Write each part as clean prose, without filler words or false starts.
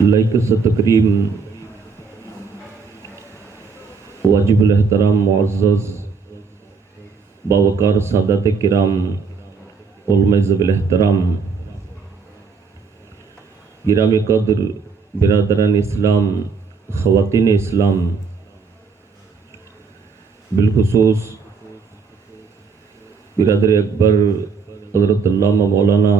لائق سے تکریم واجب الاحترام معزز باوقار سادات کرام علماء ذوی الاحترام گرامی قدر برادران اسلام خواتین اسلام بالخصوص برادر اکبر حضرت علامہ مولانا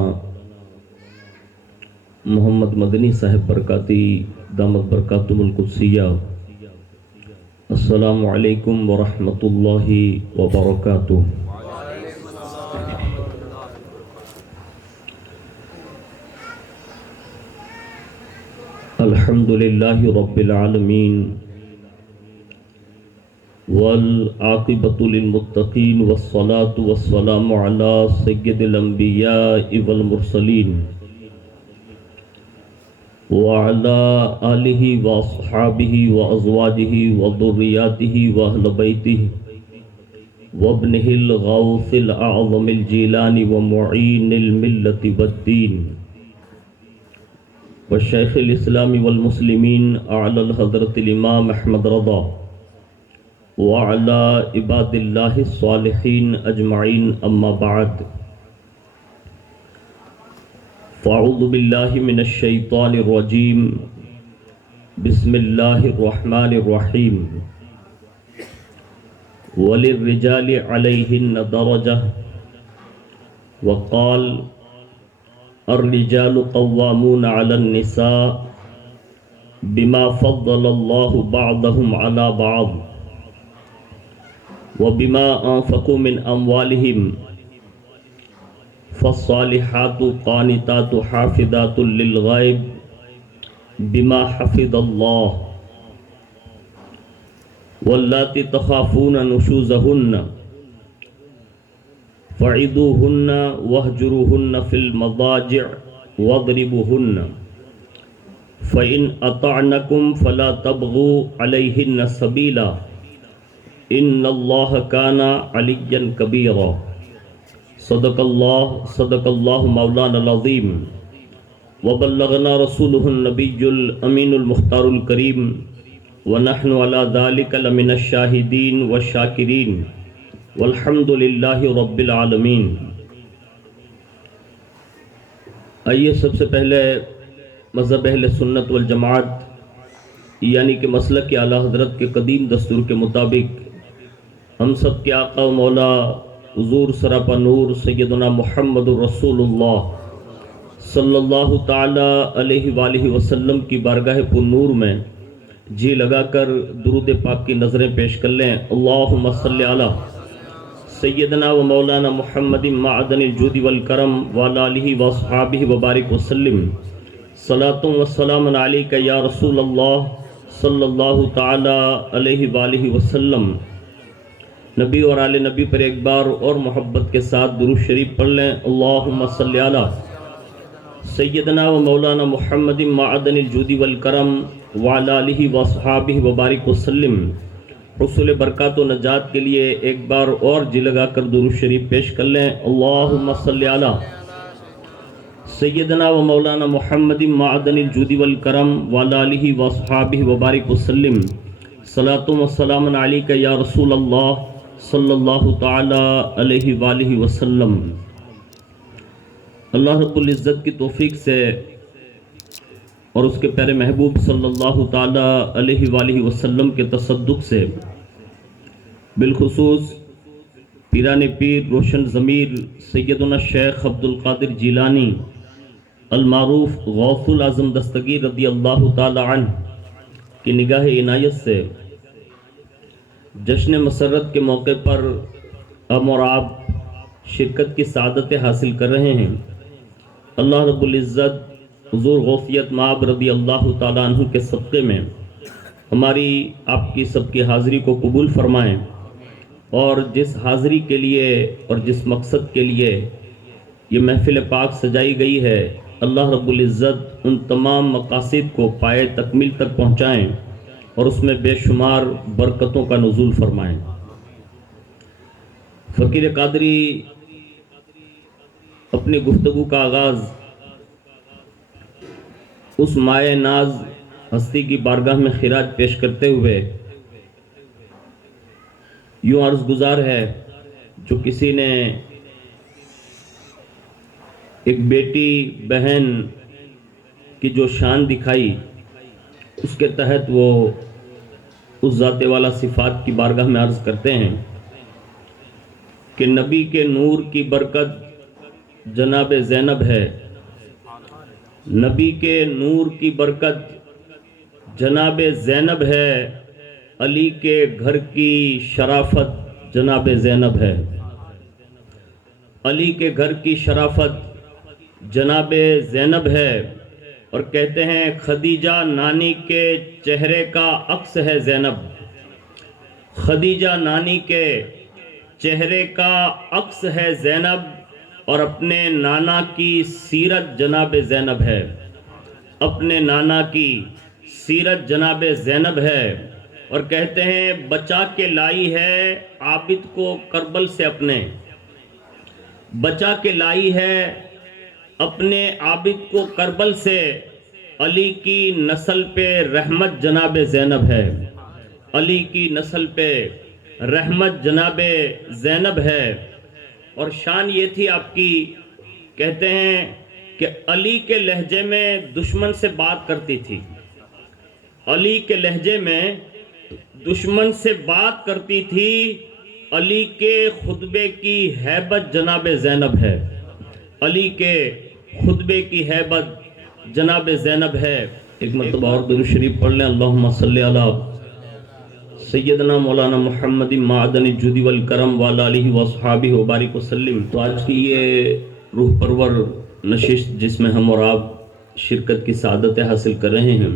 محمد مدنی صاحب برکاتی دامت برکاتہم القدسیہ، السلام علیکم ورحمۃ اللہ وبرکاتہ۔ الحمد للہ رب العالمین والعاقبۃ للمتقین والصلاة والسلام علی سید الانبیاء والمرسلین وعلى آلہ واصحابہ وازواجہ وذریاتہ واہل بیتہ وابنہ الغوث الاعظم الجیلانی ومعین الملت والدین والشیخ الاسلام والمسلمین اعلی الحضرت الامام احمد رضا وعلى عباد اللہ الصالحین اجمعین، اما بعد، فاعوذ باللہ من الشیطان الرجیم، بسم اللہ الرحمن الرحیم۔ وَلِلرِّجَالِ عَلَيْهِنَّ دَرَجَةٌ وقال الرجال قوامون على النساء بما فضل الله بعضهم على بعض وبما أنفقوا من أموالهم، فالصالحات قانتات حافظات للغیب بما حفظ اللہ، واللاتی تخافون نشوزهن فعظوهن واہجروهن فی المضاجع واضربوهن، فإن أطعنکم فلا تبغوا علیہن سبیلا ان اللہ کان علیا کبیرا۔ صدق اللہ مولانا العظیم، وبلغنا رسولہ النبی الامین المختار الکریم، ونحن علی ذلک لمن الشاہدین والشاکرین، والحمد للہ رب العالمین۔ آئیے سب سے پہلے مذہب اہل سنت والجماعت یعنی کہ مسلک اعلیٰ حضرت کے قدیم دستور کے مطابق ہم سب کے آقا و مولا حضور سراپا نور سیدنا محمد رسول اللہ صلی اللہ تعالی علیہ وآلہ وسلم کی بارگاہ پر نور میں جی لگا کر درود پاک کی نظریں پیش کر لیں۔ اللہم صلی علی سیدنا و مولانا محمد معدن الجود والکرم وعلی آلہ واصحابہ وبارک وسلم، صلاۃ و سلام علیک یا رسول اللہ صلی اللہ تعالی علیہ وآلہ وسلم۔ نبی اور آل نبی پر ایک بار اور محبت کے ساتھ درود شریف پڑھ لیں۔ اللہم صلی علی سیدنا و مولانا محمد معدن الجود والکرم وعلی آلہ واصحابہ وبارک وسلم۔ حصول برکات و نجات کے لیے ایک بار اور جی لگا کر درود شریف پیش کر لیں۔ اللہم صلی علی سیدنا و مولانا محمد معدن الجود والکرم وعلی آلہ واصحابہ وبارک وسلم، صلاۃ و سلام علیک یا رسول اللہ صلی اللہ تعالی علیہ وآلہ وسلم۔ اللہ رب العزت کی توفیق سے اور اس کے پیارے محبوب صلی اللہ تعالی علیہ وآلہ وسلم کے تصدق سے بالخصوص پیران پیر روشن ضمیر سیدنا شیخ عبد القادر جیلانی المعروف غوث الاعظم دستگیر رضی اللہ تعالی عنہ کی نگاہ عنایت سے جشن مسرت کے موقع پر ہم اور آپ شرکت کی سعادتیں حاصل کر رہے ہیں۔ اللہ رب العزت حضور غوثیت مآب رضی اللہ تعالیٰ عنہ کے صدقے میں ہماری آپ کی سب کی حاضری کو قبول فرمائیں، اور جس حاضری کے لیے اور جس مقصد کے لیے یہ محفل پاک سجائی گئی ہے، اللہ رب العزت ان تمام مقاصد کو پائے تکمیل تک پہنچائیں اور اس میں بے شمار برکتوں کا نزول فرمائیں۔ فقیر قادری اپنی گفتگو کا آغاز اس مائع ناز ہستی کی بارگاہ میں خراج پیش کرتے ہوئے یوں عرض گزار ہے، جو کسی نے ایک بیٹی بہن کی جو شان دکھائی، اس کے تحت وہ اس ذات والا صفات کی بارگاہ میں عرض کرتے ہیں کہ نبی کے نور کی برکت جناب زینب ہے، نبی کے نور کی برکت جناب زینب ہے، علی کے گھر کی شرافت جناب زینب ہے، علی کے گھر کی شرافت جناب زینب ہے، اور کہتے ہیں خدیجہ نانی کے چہرے کا عکس ہے زینب، خدیجہ نانی کے چہرے کا عکس ہے زینب، اور اپنے نانا کی سیرت جناب زینب ہے، اپنے نانا کی سیرت جناب زینب ہے، اور کہتے ہیں بچا کے لائی ہے عابد کو کربل سے، اپنے بچا کے لائی ہے اپنے عابد کو کربل سے، علی کی نسل پہ رحمت جناب زینب ہے، علی کی نسل پہ رحمت جناب زینب ہے۔ اور شان یہ تھی آپ کی، کہتے ہیں کہ علی کے لہجے میں دشمن سے بات کرتی تھی، علی کے لہجے میں دشمن سے بات کرتی تھی، علی کے خطبے کی ہیبت جناب زینب ہے، علی کے خطبے کی ہیبت جناب زینب ہے۔ ایک مرتبہ اور درود شریف پڑھ لیں، اللہم صلی علی سیدنا مولانا محمد معدن الجود والکرم وعلی آلہ واصحابہ وبارک وسلم۔ تو آج کی یہ روح پرور نشست جس میں ہم اور آپ شرکت کی سعادت حاصل کر رہے ہیں،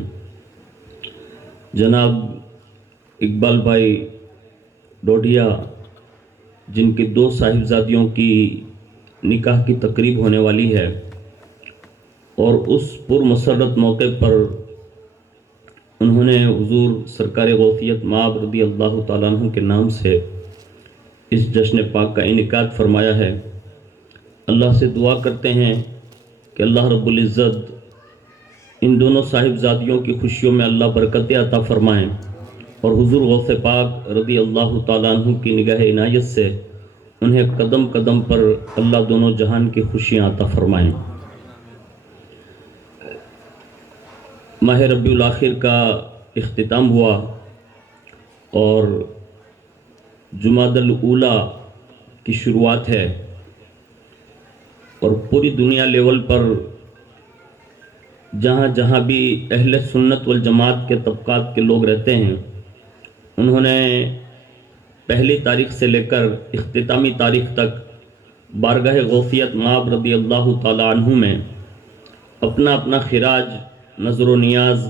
جناب اقبال بھائی ڈوڈیا جن کی 2 صاحبزادیوں کی نکاح کی تقریب ہونے والی ہے، اور اس پرمسرت موقع پر انہوں نے حضور سرکار غوثیت مآب رضی اللہ تعالیٰ عنہ کے نام سے اس جشن پاک کا انعقاد فرمایا ہے۔ اللہ سے دعا کرتے ہیں کہ اللہ رب العزت ان دونوں صاحبزادیوں کی خوشیوں میں اللہ برکت عطا فرمائیں، اور حضور غوث پاک رضی اللہ تعالیٰ عنہ کی نگاہ عنایت سے انہیں قدم قدم پر اللہ دونوں جہان کی خوشیاں عطا فرمائیں۔ ماہ ربیع الاخر کا اختتام ہوا اور جمادی الاولیٰ کی شروعات ہے، اور پوری دنیا لیول پر جہاں جہاں بھی اہل سنت والجماعت کے طبقات کے لوگ رہتے ہیں، انہوں نے پہلی تاریخ سے لے کر اختتامی تاریخ تک بارگاہ غوثیت مآب رضی اللہ تعالی عنہ میں اپنا اپنا خراج، نظر و نیاز،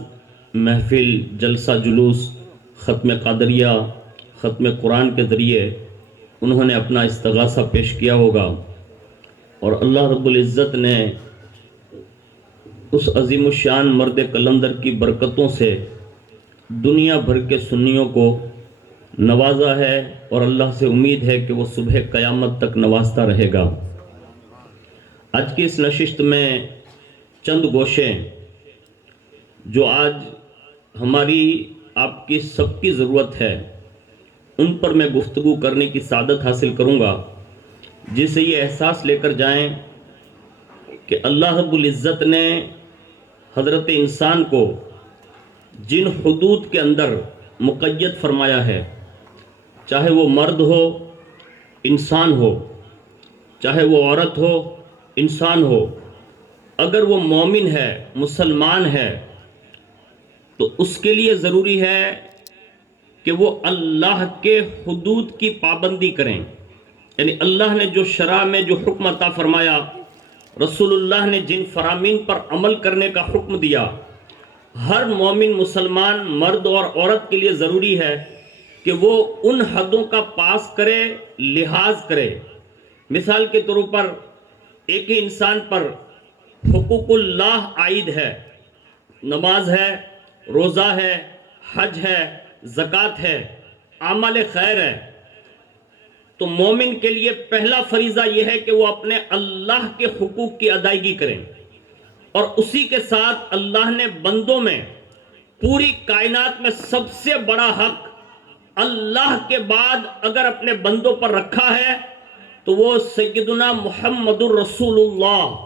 محفل، جلسہ جلوس، ختم قادریہ، ختم قرآن کے ذریعے انہوں نے اپنا استغاثہ پیش کیا ہوگا، اور اللہ رب العزت نے اس عظیم الشان مرد قلندر کی برکتوں سے دنیا بھر کے سنیوں کو نوازا ہے، اور اللہ سے امید ہے کہ وہ صبح قیامت تک نوازتا رہے گا۔ آج کی اس نشست میں چند گوشے جو آج ہماری آپ کی سب کی ضرورت ہے، ان پر میں گفتگو کرنے کی سعادت حاصل کروں گا، جس سے یہ احساس لے کر جائیں کہ اللہ رب العزت نے حضرت انسان کو جن حدود کے اندر مقید فرمایا ہے، چاہے وہ مرد ہو، انسان ہو، چاہے وہ عورت ہو، انسان ہو، اگر وہ مومن ہے، مسلمان ہے، تو اس کے لیے ضروری ہے کہ وہ اللہ کے حدود کی پابندی کریں، یعنی اللہ نے جو شرع میں جو حکم عطا فرمایا، رسول اللہ نے جن فرامین پر عمل کرنے کا حکم دیا، ہر مومن مسلمان مرد اور عورت کے لیے ضروری ہے کہ وہ ان حدوں کا پاس کرے، لحاظ کرے۔ مثال کے طور پر ایک ہی انسان پر حقوق اللہ عائد ہے، نماز ہے، روزہ ہے، حج ہے، زکوٰۃ ہے، اعمال خیر ہے، تو مومن کے لیے پہلا فریضہ یہ ہے کہ وہ اپنے اللہ کے حقوق کی ادائیگی کریں، اور اسی کے ساتھ اللہ نے بندوں میں پوری کائنات میں سب سے بڑا حق اللہ کے بعد اگر اپنے بندوں پر رکھا ہے تو وہ سیدنا محمد الرسول اللہ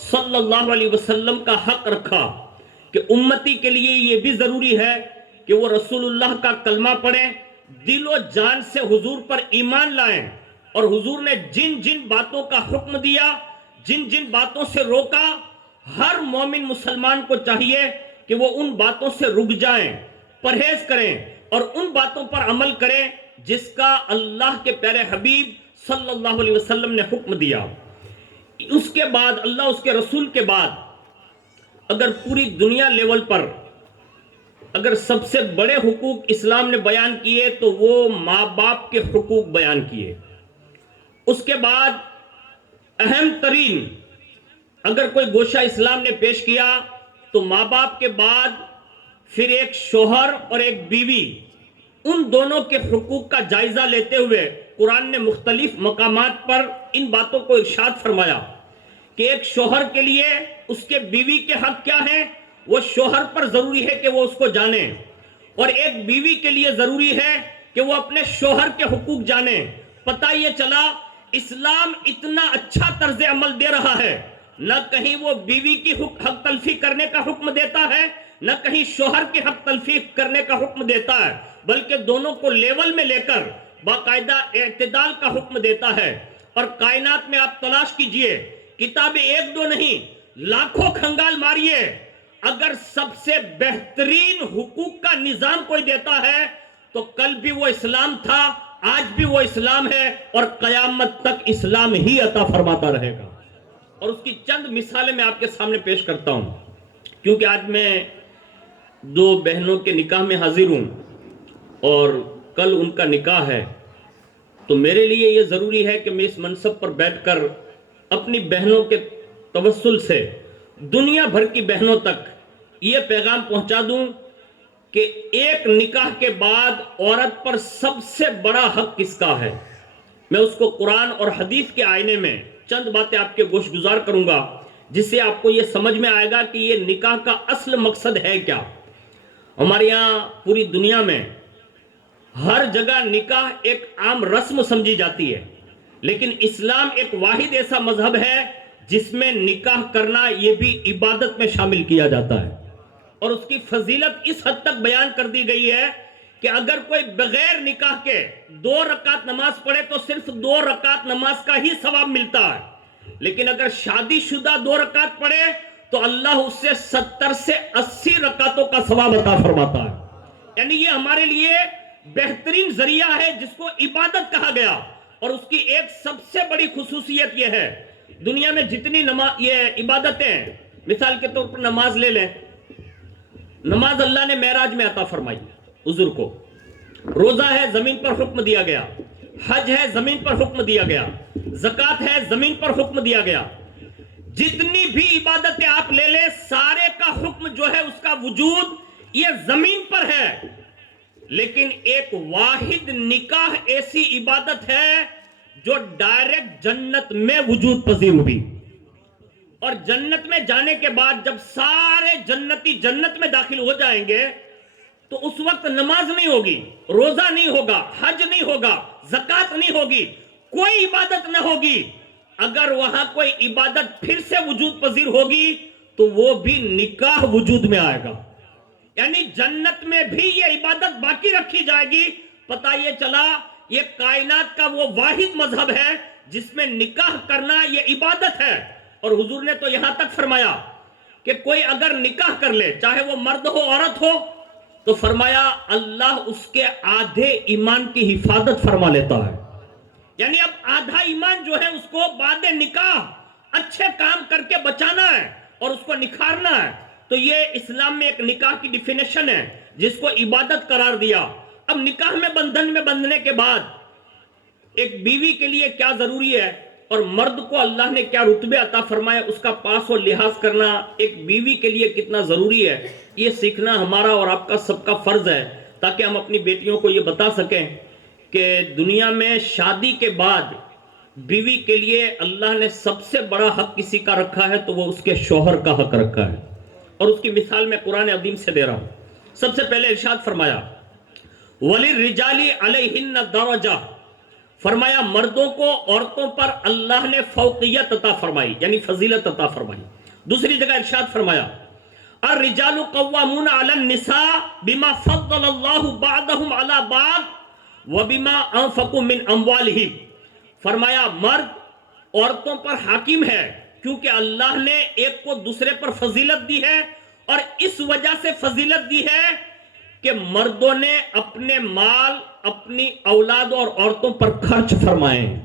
صلی اللہ علیہ وسلم کا حق رکھا کہ امتی کے لیے یہ بھی ضروری ہے کہ وہ رسول اللہ کا کلمہ پڑھیں، دل و جان سے حضور پر ایمان لائیں، اور حضور نے جن جن باتوں کا حکم دیا، جن جن باتوں سے روکا، ہر مومن مسلمان کو چاہیے کہ وہ ان باتوں سے رک جائیں، پرہیز کریں اور ان باتوں پر عمل کریں جس کا اللہ کے پیارے حبیب صلی اللہ علیہ وسلم نے حکم دیا۔ اس کے بعد اللہ اس کے رسول کے بعد اگر پوری دنیا لیول پر اگر سب سے بڑے حقوق اسلام نے بیان کیے تو وہ ماں باپ کے حقوق بیان کیے۔ اس کے بعد اہم ترین اگر کوئی گوشہ اسلام نے پیش کیا تو ماں باپ کے بعد پھر ایک شوہر اور ایک بیوی، ان دونوں کے حقوق کا جائزہ لیتے ہوئے قرآن نے مختلف مقامات پر ان باتوں کو ارشاد فرمایا کہ ایک شوہر کے لیے اس کے بیوی کے حق کیا ہیں، وہ شوہر پر ضروری ہے کہ وہ اس کو جانے، اور ایک بیوی کے لیے ضروری ہے کہ وہ اپنے شوہر کے حقوق جانے۔ پتہ یہ چلا اسلام اتنا اچھا طرز عمل دے رہا ہے، نہ کہیں وہ بیوی کی حق تلفی کرنے کا حکم دیتا ہے، نہ کہیں شوہر کے حق تلفی کرنے کا حکم دیتا ہے، بلکہ دونوں کو لیول میں لے کر باقاعدہ اعتدال کا حکم دیتا ہے۔ اور کائنات میں آپ تلاش کیجئے، کتابیں ایک دو نہیں لاکھوں کھنگال ماریے، اگر سب سے بہترین حقوق کا نظام کوئی دیتا ہے تو کل بھی وہ اسلام تھا، آج بھی وہ اسلام ہے، اور قیامت تک اسلام ہی عطا فرماتا رہے گا۔ اور اس کی چند مثالیں میں آپ کے سامنے پیش کرتا ہوں، کیونکہ آج میں دو بہنوں کے نکاح میں حاضر ہوں اور کل ان کا نکاح ہے، تو میرے لیے یہ ضروری ہے کہ میں اس منصب پر بیٹھ کر اپنی بہنوں کے توسل سے دنیا بھر کی بہنوں تک یہ پیغام پہنچا دوں کہ ایک نکاح کے بعد عورت پر سب سے بڑا حق کس کا ہے۔ میں اس کو قرآن اور حدیث کے آئینے میں چند باتیں آپ کے گوش گزار کروں گا، جس سے آپ کو یہ سمجھ میں آئے گا کہ یہ نکاح کا اصل مقصد ہے کیا۔ ہمارے یہاں پوری دنیا میں ہر جگہ نکاح ایک عام رسم سمجھی جاتی ہے، لیکن اسلام ایک واحد ایسا مذہب ہے جس میں نکاح کرنا یہ بھی عبادت میں شامل کیا جاتا ہے، اور اس کی فضیلت اس حد تک بیان کر دی گئی ہے کہ اگر کوئی بغیر نکاح کے 2 رکعت نماز پڑھے تو صرف 2 رکعت نماز کا ہی ثواب ملتا ہے، لیکن اگر شادی شدہ 2 رکعت پڑھے تو اللہ اس سے 70 سے 80 رکعتوں کا ثواب عطا فرماتا ہے۔ یعنی یہ ہمارے لیے بہترین ذریعہ ہے جس کو عبادت کہا گیا، اور اس کی ایک سب سے بڑی خصوصیت یہ ہے، دنیا میں جتنی یہ عبادتیں، مثال کے طور پر نماز لے لیں، نماز اللہ نے معراج میں عطا فرمائی حضور کو، روزہ ہے زمین پر حکم دیا گیا، حج ہے زمین پر حکم دیا گیا، زکوٰۃ ہے زمین پر حکم دیا گیا، جتنی بھی عبادتیں آپ لے لیں سارے کا حکم جو ہے اس کا وجود یہ زمین پر ہے، لیکن ایک واحد نکاح ایسی عبادت ہے جو ڈائریکٹ جنت میں وجود پذیر ہوئی، اور جنت میں جانے کے بعد جب سارے جنتی جنت میں داخل ہو جائیں گے تو اس وقت نماز نہیں ہوگی، روزہ نہیں ہوگا، حج نہیں ہوگا، زکوٰۃ نہیں ہوگی، کوئی عبادت نہ ہوگی۔ اگر وہاں کوئی عبادت پھر سے وجود پذیر ہوگی تو وہ بھی نکاح وجود میں آئے گا، یعنی جنت میں بھی یہ عبادت باقی رکھی جائے گی۔ پتہ یہ چلا یہ کائنات کا وہ واحد مذہب ہے جس میں نکاح کرنا یہ عبادت ہے، اور حضور نے تو یہاں تک فرمایا کہ کوئی اگر نکاح کر لے چاہے وہ مرد ہو عورت ہو تو فرمایا اللہ اس کے آدھے ایمان کی حفاظت فرما لیتا ہے، یعنی اب آدھا ایمان جو ہے اس کو بعد نکاح اچھے کام کر کے بچانا ہے اور اس کو نکھارنا ہے۔ تو یہ اسلام میں ایک نکاح کی ڈیفینیشن ہے جس کو عبادت قرار دیا۔ اب نکاح میں بندھن میں بندھنے کے بعد ایک بیوی کے لیے کیا ضروری ہے اور مرد کو اللہ نے کیا رتبے عطا فرمایا، اس کا پاس و لحاظ کرنا ایک بیوی کے لیے کتنا ضروری ہے، یہ سیکھنا ہمارا اور آپ کا سب کا فرض ہے، تاکہ ہم اپنی بیٹیوں کو یہ بتا سکیں کہ دنیا میں شادی کے بعد بیوی کے لیے اللہ نے سب سے بڑا حق کسی کا رکھا ہے تو وہ اس کے شوہر کا حق رکھا ہے، اور اس کی مثال میں قرآن عظیم سے دے رہا ہوں۔ سب سے پہلے ارشاد فرمایا وَلِلرِّجَالِ عَلَيْهِنَّ دَرَجَةٌ، فرمایا مردوں کو عورتوں پر اللہ نے فوقیت عطا فرمائی، یعنی فضیلت عطا فرمائی۔ دوسری جگہ ارشاد فرمایا الرجال قوامون علی النساء بما فضل اللہ بعضهم علی بعض وبما انفقوا من اموالهم، فرمایا مرد عورتوں پر حاکم ہے کیونکہ اللہ نے ایک کو دوسرے پر فضیلت دی ہے، اور اس وجہ سے فضیلت دی ہے کہ مردوں نے اپنے مال اپنی اولاد اور عورتوں پر خرچ فرمائے ہیں۔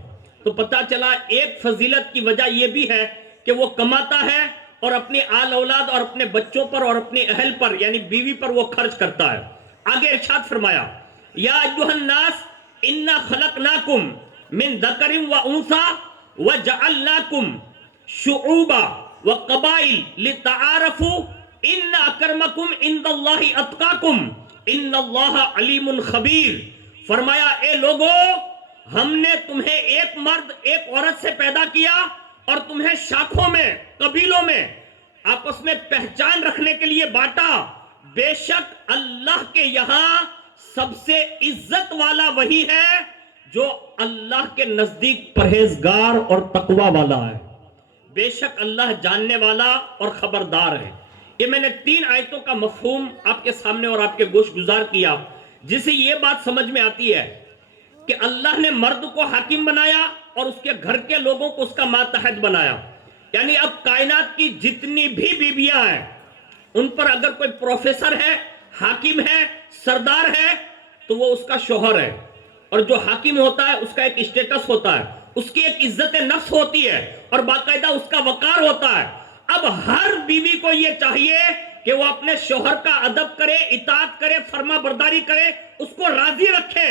تو پتہ چلا ایک فضیلت کی وجہ یہ بھی ہے کہ وہ کماتا ہے اور اپنی آل اولاد اور اپنے بچوں پر اور اپنی اہل پر یعنی بیوی پر وہ خرچ کرتا ہے۔ آگے ارشاد فرمایا یا ایھا الناس انا خلقناکم من ذکر و انثی وجعلناکم شعوبا وقبائل لتعارفوا ان اکرمکم عند اللہ اتقاکم ان اللہ علیم خبیر، فرمایا اے لوگو ہم نے تمہیں ایک مرد ایک عورت سے پیدا کیا اور تمہیں شاخوں میں قبیلوں میں آپس میں پہچان رکھنے کے لیے بانٹا، بے شک اللہ کے یہاں سب سے عزت والا وہی ہے جو اللہ کے نزدیک پرہیزگار اور تقوی والا ہے، بے شک اللہ جاننے والا اور خبردار ہے۔ یہ میں نے 3 آیتوں کا مفہوم آپ کے سامنے اور آپ کے گوش گزار کیا، جس سے یہ بات سمجھ میں آتی ہے کہ اللہ نے مرد کو حاکم بنایا اور اس کے گھر کے لوگوں کو اس کا ماتحت بنایا، یعنی اب کائنات کی جتنی بھی بیویاں ہیں ان پر اگر کوئی پروفیسر ہے، حاکم ہے، سردار ہے تو وہ اس کا شوہر ہے، اور جو حاکم ہوتا ہے اس کا ایک اسٹیٹس ہوتا ہے، اس کی ایک عزت نفس ہوتی ہے اور باقاعدہ اس کا وقار ہوتا ہے۔ اب ہر بیوی کو یہ چاہیے کہ وہ اپنے شوہر کا ادب کرے، اطاعت کرے، فرما برداری کرے، اس کو راضی رکھے،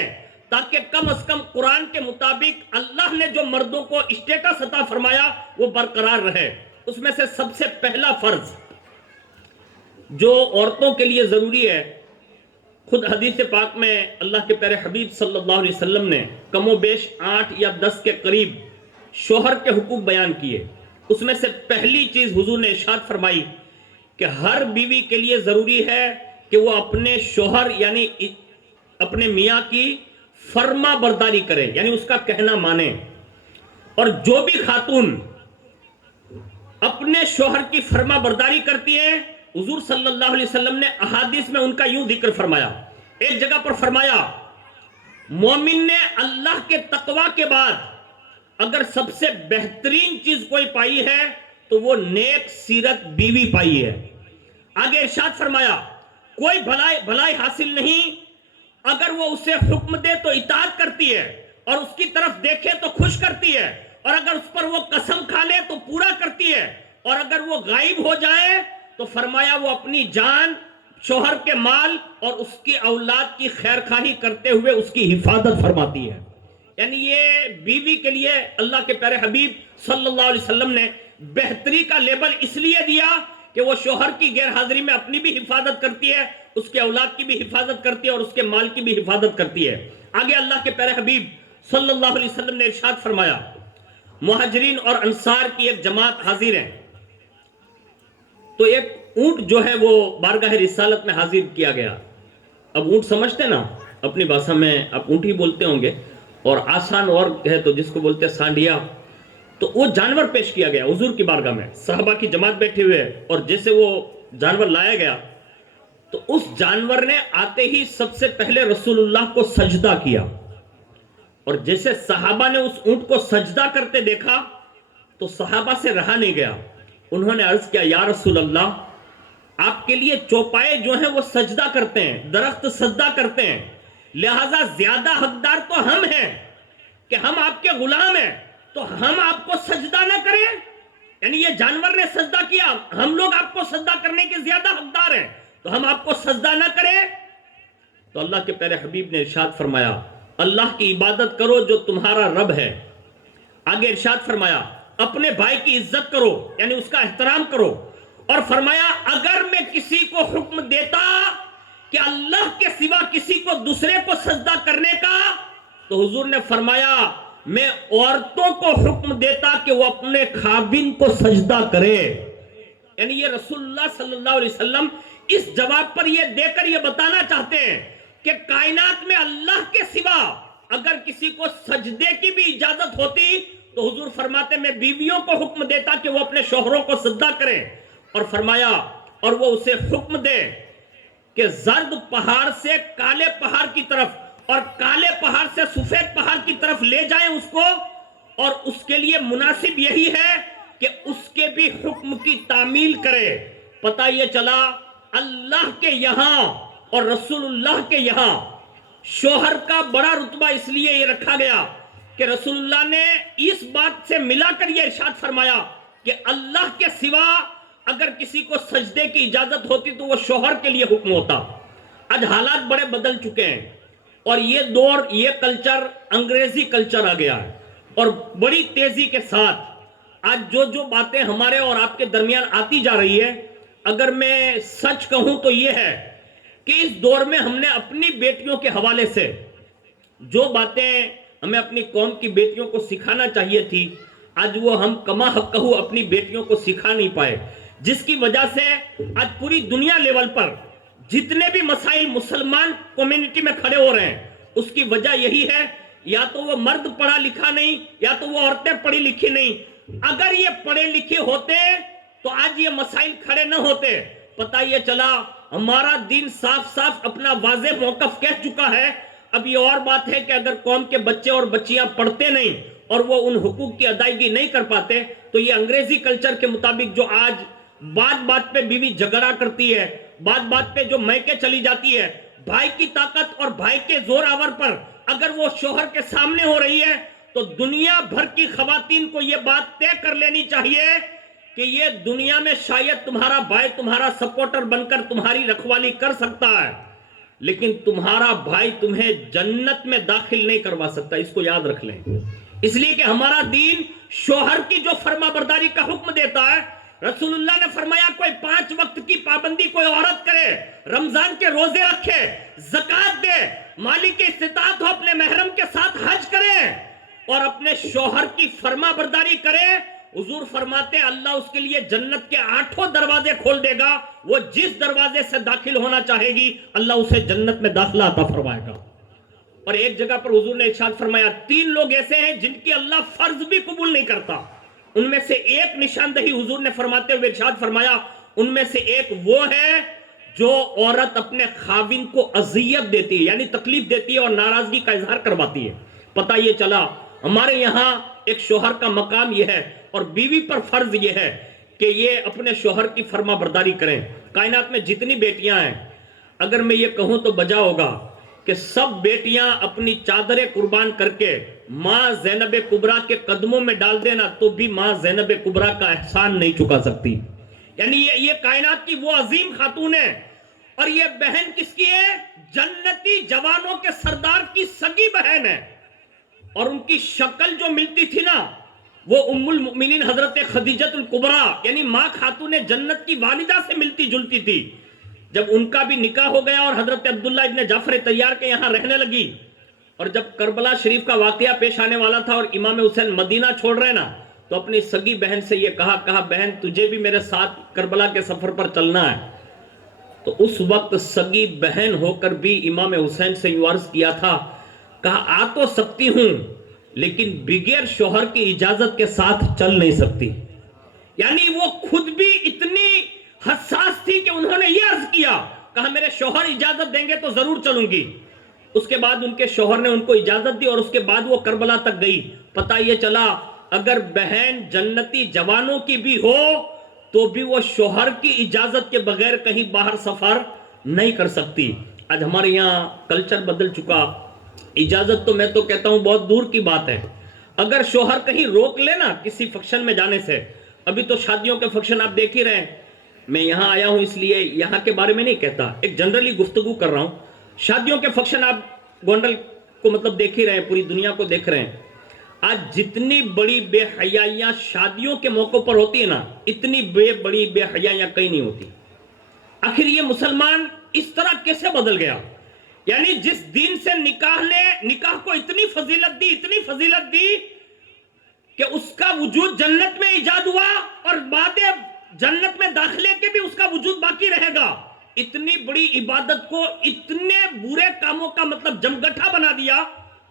تاکہ کم از کم قرآن کے مطابق اللہ نے جو مردوں کو اسٹیٹس عطا فرمایا وہ برقرار رہے۔ اس میں سے سب سے پہلا فرض جو عورتوں کے لیے ضروری ہے، خود حدیث پاک میں اللہ کے پیارے حبیب صلی اللہ علیہ وسلم نے کم و بیش 8 یا 10 کے قریب شوہر کے حقوق بیان کیے۔ اس میں سے پہلی چیز حضور نے ارشاد فرمائی کہ ہر بیوی کے لیے ضروری ہے کہ وہ اپنے شوہر یعنی اپنے میاں کی فرما برداری کرے، یعنی اس کا کہنا مانے، اور جو بھی خاتون اپنے شوہر کی فرما برداری کرتی ہے حضور صلی اللہ علیہ وسلم نے احادیث میں ان کا یوں ذکر فرمایا۔ ایک جگہ پر فرمایا مومن نے اللہ کے تقوی کے بعد اگر سب سے بہترین چیز کوئی پائی ہے تو وہ نیک سیرت بیوی پائی ہے۔ آگے ارشاد فرمایا کوئی بھلائی حاصل نہیں اگر وہ اسے حکم دے تو اطاعت کرتی ہے اور اس کی طرف دیکھے تو خوش کرتی ہے، اور اگر اس پر وہ قسم کھا لے تو پورا کرتی ہے، اور اگر وہ غائب ہو جائے تو فرمایا وہ اپنی جان، شوہر کے مال اور اس کی اولاد کی خیر خواہی کرتے ہوئے اس کی حفاظت فرماتی ہے۔ یعنی یہ بیوی کے لیے اللہ کے پیارے حبیب صلی اللہ علیہ وسلم نے بہتری کا لیبل اس لیے دیا کہ وہ شوہر کی غیر حاضری میں اپنی بھی حفاظت کرتی ہے، اس کے اولاد کی بھی حفاظت کرتی ہے اور اس کے مال کی بھی حفاظت کرتی ہے۔ آگے اللہ کے پیارے حبیب صلی اللہ علیہ وسلم نے ارشاد فرمایا مہاجرین اور انصار کی ایک جماعت حاضر ہے، تو ایک اونٹ جو ہے وہ بارگاہ رسالت میں حاضر کیا گیا۔ اب اونٹ سمجھتے نا، اپنی بھاشا میں آپ اونٹ ہی بولتے ہوں گے، اور آسان اور ہے تو جس کو بولتے ہیں سانڈیا، تو وہ جانور پیش کیا گیا حضور کی بارگاہ میں، صحابہ کی جماعت بیٹھے ہوئے، اور جیسے وہ جانور لایا گیا تو اس جانور نے آتے ہی سب سے پہلے رسول اللہ کو سجدہ کیا، اور جیسے صحابہ نے اس اونٹ کو سجدہ کرتے دیکھا تو صحابہ سے رہا نہیں گیا، انہوں نے عرض کیا یا رسول اللہ آپ کے لیے چوپائے جو ہیں وہ سجدہ کرتے ہیں، درخت سجدہ کرتے ہیں، لہٰذا زیادہ حقدار تو ہم ہیں کہ ہم آپ کے غلام ہیں، تو ہم آپ کو سجدہ نہ کریں؟ یعنی یہ جانور نے سجدہ کیا، ہم لوگ آپ کو سجدہ کرنے کے زیادہ حقدار ہیں، تو ہم آپ کو سجدہ نہ کریں؟ تو اللہ کے پیارے حبیب نے ارشاد فرمایا اللہ کی عبادت کرو جو تمہارا رب ہے۔ آگے ارشاد فرمایا اپنے بھائی کی عزت کرو، یعنی اس کا احترام کرو، اور فرمایا اگر میں کسی کو حکم دیتا کہ اللہ کے سوا کسی کو دوسرے کو سجدہ کرنے کا تو حضور نے فرمایا میں عورتوں کو حکم دیتا کہ وہ اپنے خاوند کو سجدہ کرے. یعنی یہ رسول اللہ صلی اللہ علیہ وسلم اس جواب پر یہ دے کر یہ بتانا چاہتے ہیں کہ کائنات میں اللہ کے سوا اگر کسی کو سجدے کی بھی اجازت ہوتی تو حضور فرماتے میں بیویوں کو حکم دیتا کہ وہ اپنے شوہروں کو سجدہ کریں. اور فرمایا اور وہ اسے حکم دے کہ زرد پہاڑ سے کالے پہاڑ کی طرف اور کالے پہاڑ سے سفید پہاڑ کی طرف لے جائیں اس کو. اور اس کے لیے مناسب یہی ہے کہ اس کے بھی حکم کی تعمیل کرے. پتہ یہ چلا اللہ کے یہاں اور رسول اللہ کے یہاں شوہر کا بڑا رتبہ اس لیے یہ رکھا گیا کہ رسول اللہ نے اس بات سے ملا کر یہ ارشاد فرمایا کہ اللہ کے سوا اگر کسی کو سجدے کی اجازت ہوتی تو وہ شوہر کے لیے حکم ہوتا. آج حالات بڑے بدل چکے ہیں اور یہ دور یہ کلچر انگریزی کلچر آ گیا ہے اور بڑی تیزی کے ساتھ آج جو باتیں ہمارے اور آپ کے درمیان آتی جا رہی ہے. اگر میں سچ کہوں تو یہ ہے کہ اس دور میں ہم نے اپنی بیٹیوں کے حوالے سے جو باتیں ہمیں اپنی قوم کی بیٹیوں کو سکھانا چاہیے تھی آج وہ ہم کما حق کہو اپنی بیٹیوں کو سکھا نہیں پائے. جس کی وجہ سے آج پوری دنیا لیول پر جتنے بھی مسائل مسلمان کمیونٹی میں کھڑے ہو رہے ہیں اس کی وجہ یہی ہے یا تو وہ مرد پڑھا لکھا نہیں یا تو وہ عورتیں پڑھی لکھی نہیں. اگر یہ پڑھے لکھے ہوتے تو آج یہ مسائل کھڑے نہ ہوتے. پتہ یہ چلا ہمارا دین صاف صاف اپنا واضح موقف کہہ چکا ہے. اب یہ اور بات ہے کہ اگر قوم کے بچے اور بچیاں پڑھتے نہیں اور وہ ان حقوق کی ادائیگی نہیں کر پاتے تو یہ انگریزی کلچر کے مطابق جو آج بات بات پہ بیوی جھگڑا کرتی ہے بات بات پہ جو میکے چلی جاتی ہے بھائی کی طاقت اور بھائی کے زور آور پر اگر وہ شوہر کے سامنے ہو رہی ہے تو دنیا بھر کی خواتین کو یہ بات طے کر لینی چاہیے کہ یہ دنیا میں شاید تمہارا بھائی تمہارا سپورٹر بن کر تمہاری رکھوالی کر سکتا ہے لیکن تمہارا بھائی تمہیں جنت میں داخل نہیں کروا سکتا. اس کو یاد رکھ لیں. اس لیے کہ ہمارا دین شوہر کی جو فرما برداری کا حکم دیتا ہے رسول اللہ نے فرمایا کوئی 5 وقت کی پابندی کوئی عورت کرے رمضان کے روزے رکھے زکوٰۃ دے مالی کی استطاعت ہو اپنے محرم کے ساتھ حج کرے اور اپنے شوہر کی فرما برداری کرے. حضور فرماتے ہیں اللہ اس کے لیے جنت کے 8 دروازے کھول دے گا. وہ جس دروازے سے داخل ہونا چاہے گی اللہ اسے جنت میں داخلہ عطا فرمائے گا. اور ایک جگہ پر حضور نے ارشاد فرمایا 3 لوگ ایسے ہیں جن کی اللہ فرض بھی قبول نہیں کرتا. ان میں سے ایک نشاندہی حضور نے فرماتے ہوئے ارشاد فرمایا ان میں سے ایک وہ ہے جو عورت اپنے خاوند کو اذیت دیتی ہے یعنی تکلیف دیتی ہے اور ناراضگی کا اظہار کرواتی ہے. پتہ یہ چلا ہمارے یہاں ایک شوہر کا مقام یہ ہے اور بیوی پر فرض یہ ہے کہ یہ اپنے شوہر کی فرما برداری کریں. کائنات میں جتنی بیٹیاں ہیں اگر میں یہ کہوں تو بجا ہوگا کہ سب بیٹیاں اپنی چادریں قربان کر کے ماں زینب کبریٰ کے قدموں میں ڈال دینا تو بھی ماں زینب کبریٰ کا احسان نہیں چکا سکتی. یعنی یہ کائنات کی وہ عظیم خاتون ہے اور یہ بہن کس کی ہے جنتی جوانوں کے سردار کی سگی بہن ہے. اور ان کی شکل جو ملتی تھی نا وہ ام المؤمنین حضرت خدیجہ الکبریٰ یعنی ماں خاتون جنت کی والدہ سے ملتی جلتی تھی. جب ان کا بھی نکاح ہو گیا اور حضرت عبداللہ ابن جعفر طیار کے یہاں رہنے لگی اور جب کربلا شریف کا واقعہ پیش آنے والا تھا اور امام حسین مدینہ چھوڑ رہے نا تو اپنی سگی بہن سے یہ کہا بہن تجھے بھی میرے ساتھ کربلا کے سفر پر چلنا ہے. تو اس وقت سگی بہن ہو کر بھی امام حسین سے یہ عرض کیا تھا کہا آ تو سکتی ہوں لیکن بغیر شوہر کی اجازت کے ساتھ چل نہیں سکتی. یعنی وہ خود بھی اتنی حساس تھی کہ انہوں نے یہ عرض کیا کہا میرے شوہر اجازت دیں گے تو ضرور چلوں گی. اس کے بعد ان کے شوہر نے ان کو اجازت دی اور اس کے بعد وہ کربلا تک گئی. پتہ یہ چلا اگر بہن جنتی جوانوں کی بھی ہو تو بھی وہ شوہر کی اجازت کے بغیر کہیں باہر سفر نہیں کر سکتی. آج ہمارے یہاں کلچر بدل چکا. اجازت تو میں تو کہتا ہوں بہت دور کی بات ہے. اگر شوہر کہیں روک لے نا کسی فنکشن میں جانے سے ابھی تو شادیوں کے فنکشن آپ دیکھ ہی رہے ہیں. میں یہاں آیا ہوں اس لیے یہاں کے بارے میں نہیں کہتا ایک جنرلی گفتگو کر رہا ہوں. شادیوں کے فنکشن آپ گونڈل کو مطلب دیکھ ہی رہے ہیں پوری دنیا کو دیکھ رہے ہیں. آج جتنی بڑی بے حیائیاں شادیوں کے موقع پر ہوتی ہے نا اتنی بڑی بے حیائیاں کہیں نہیں ہوتی. آخر یہ مسلمان اس طرح کیسے بدل گیا؟ یعنی جس دین سے نکاح کو اتنی فضیلت دی کہ اس کا وجود جنت میں ایجاد ہوا اور بعد جنت میں داخلے کے بھی اس کا وجود باقی رہے گا، اتنی بڑی عبادت کو اتنے برے کاموں کا مطلب جمگٹھا بنا دیا۔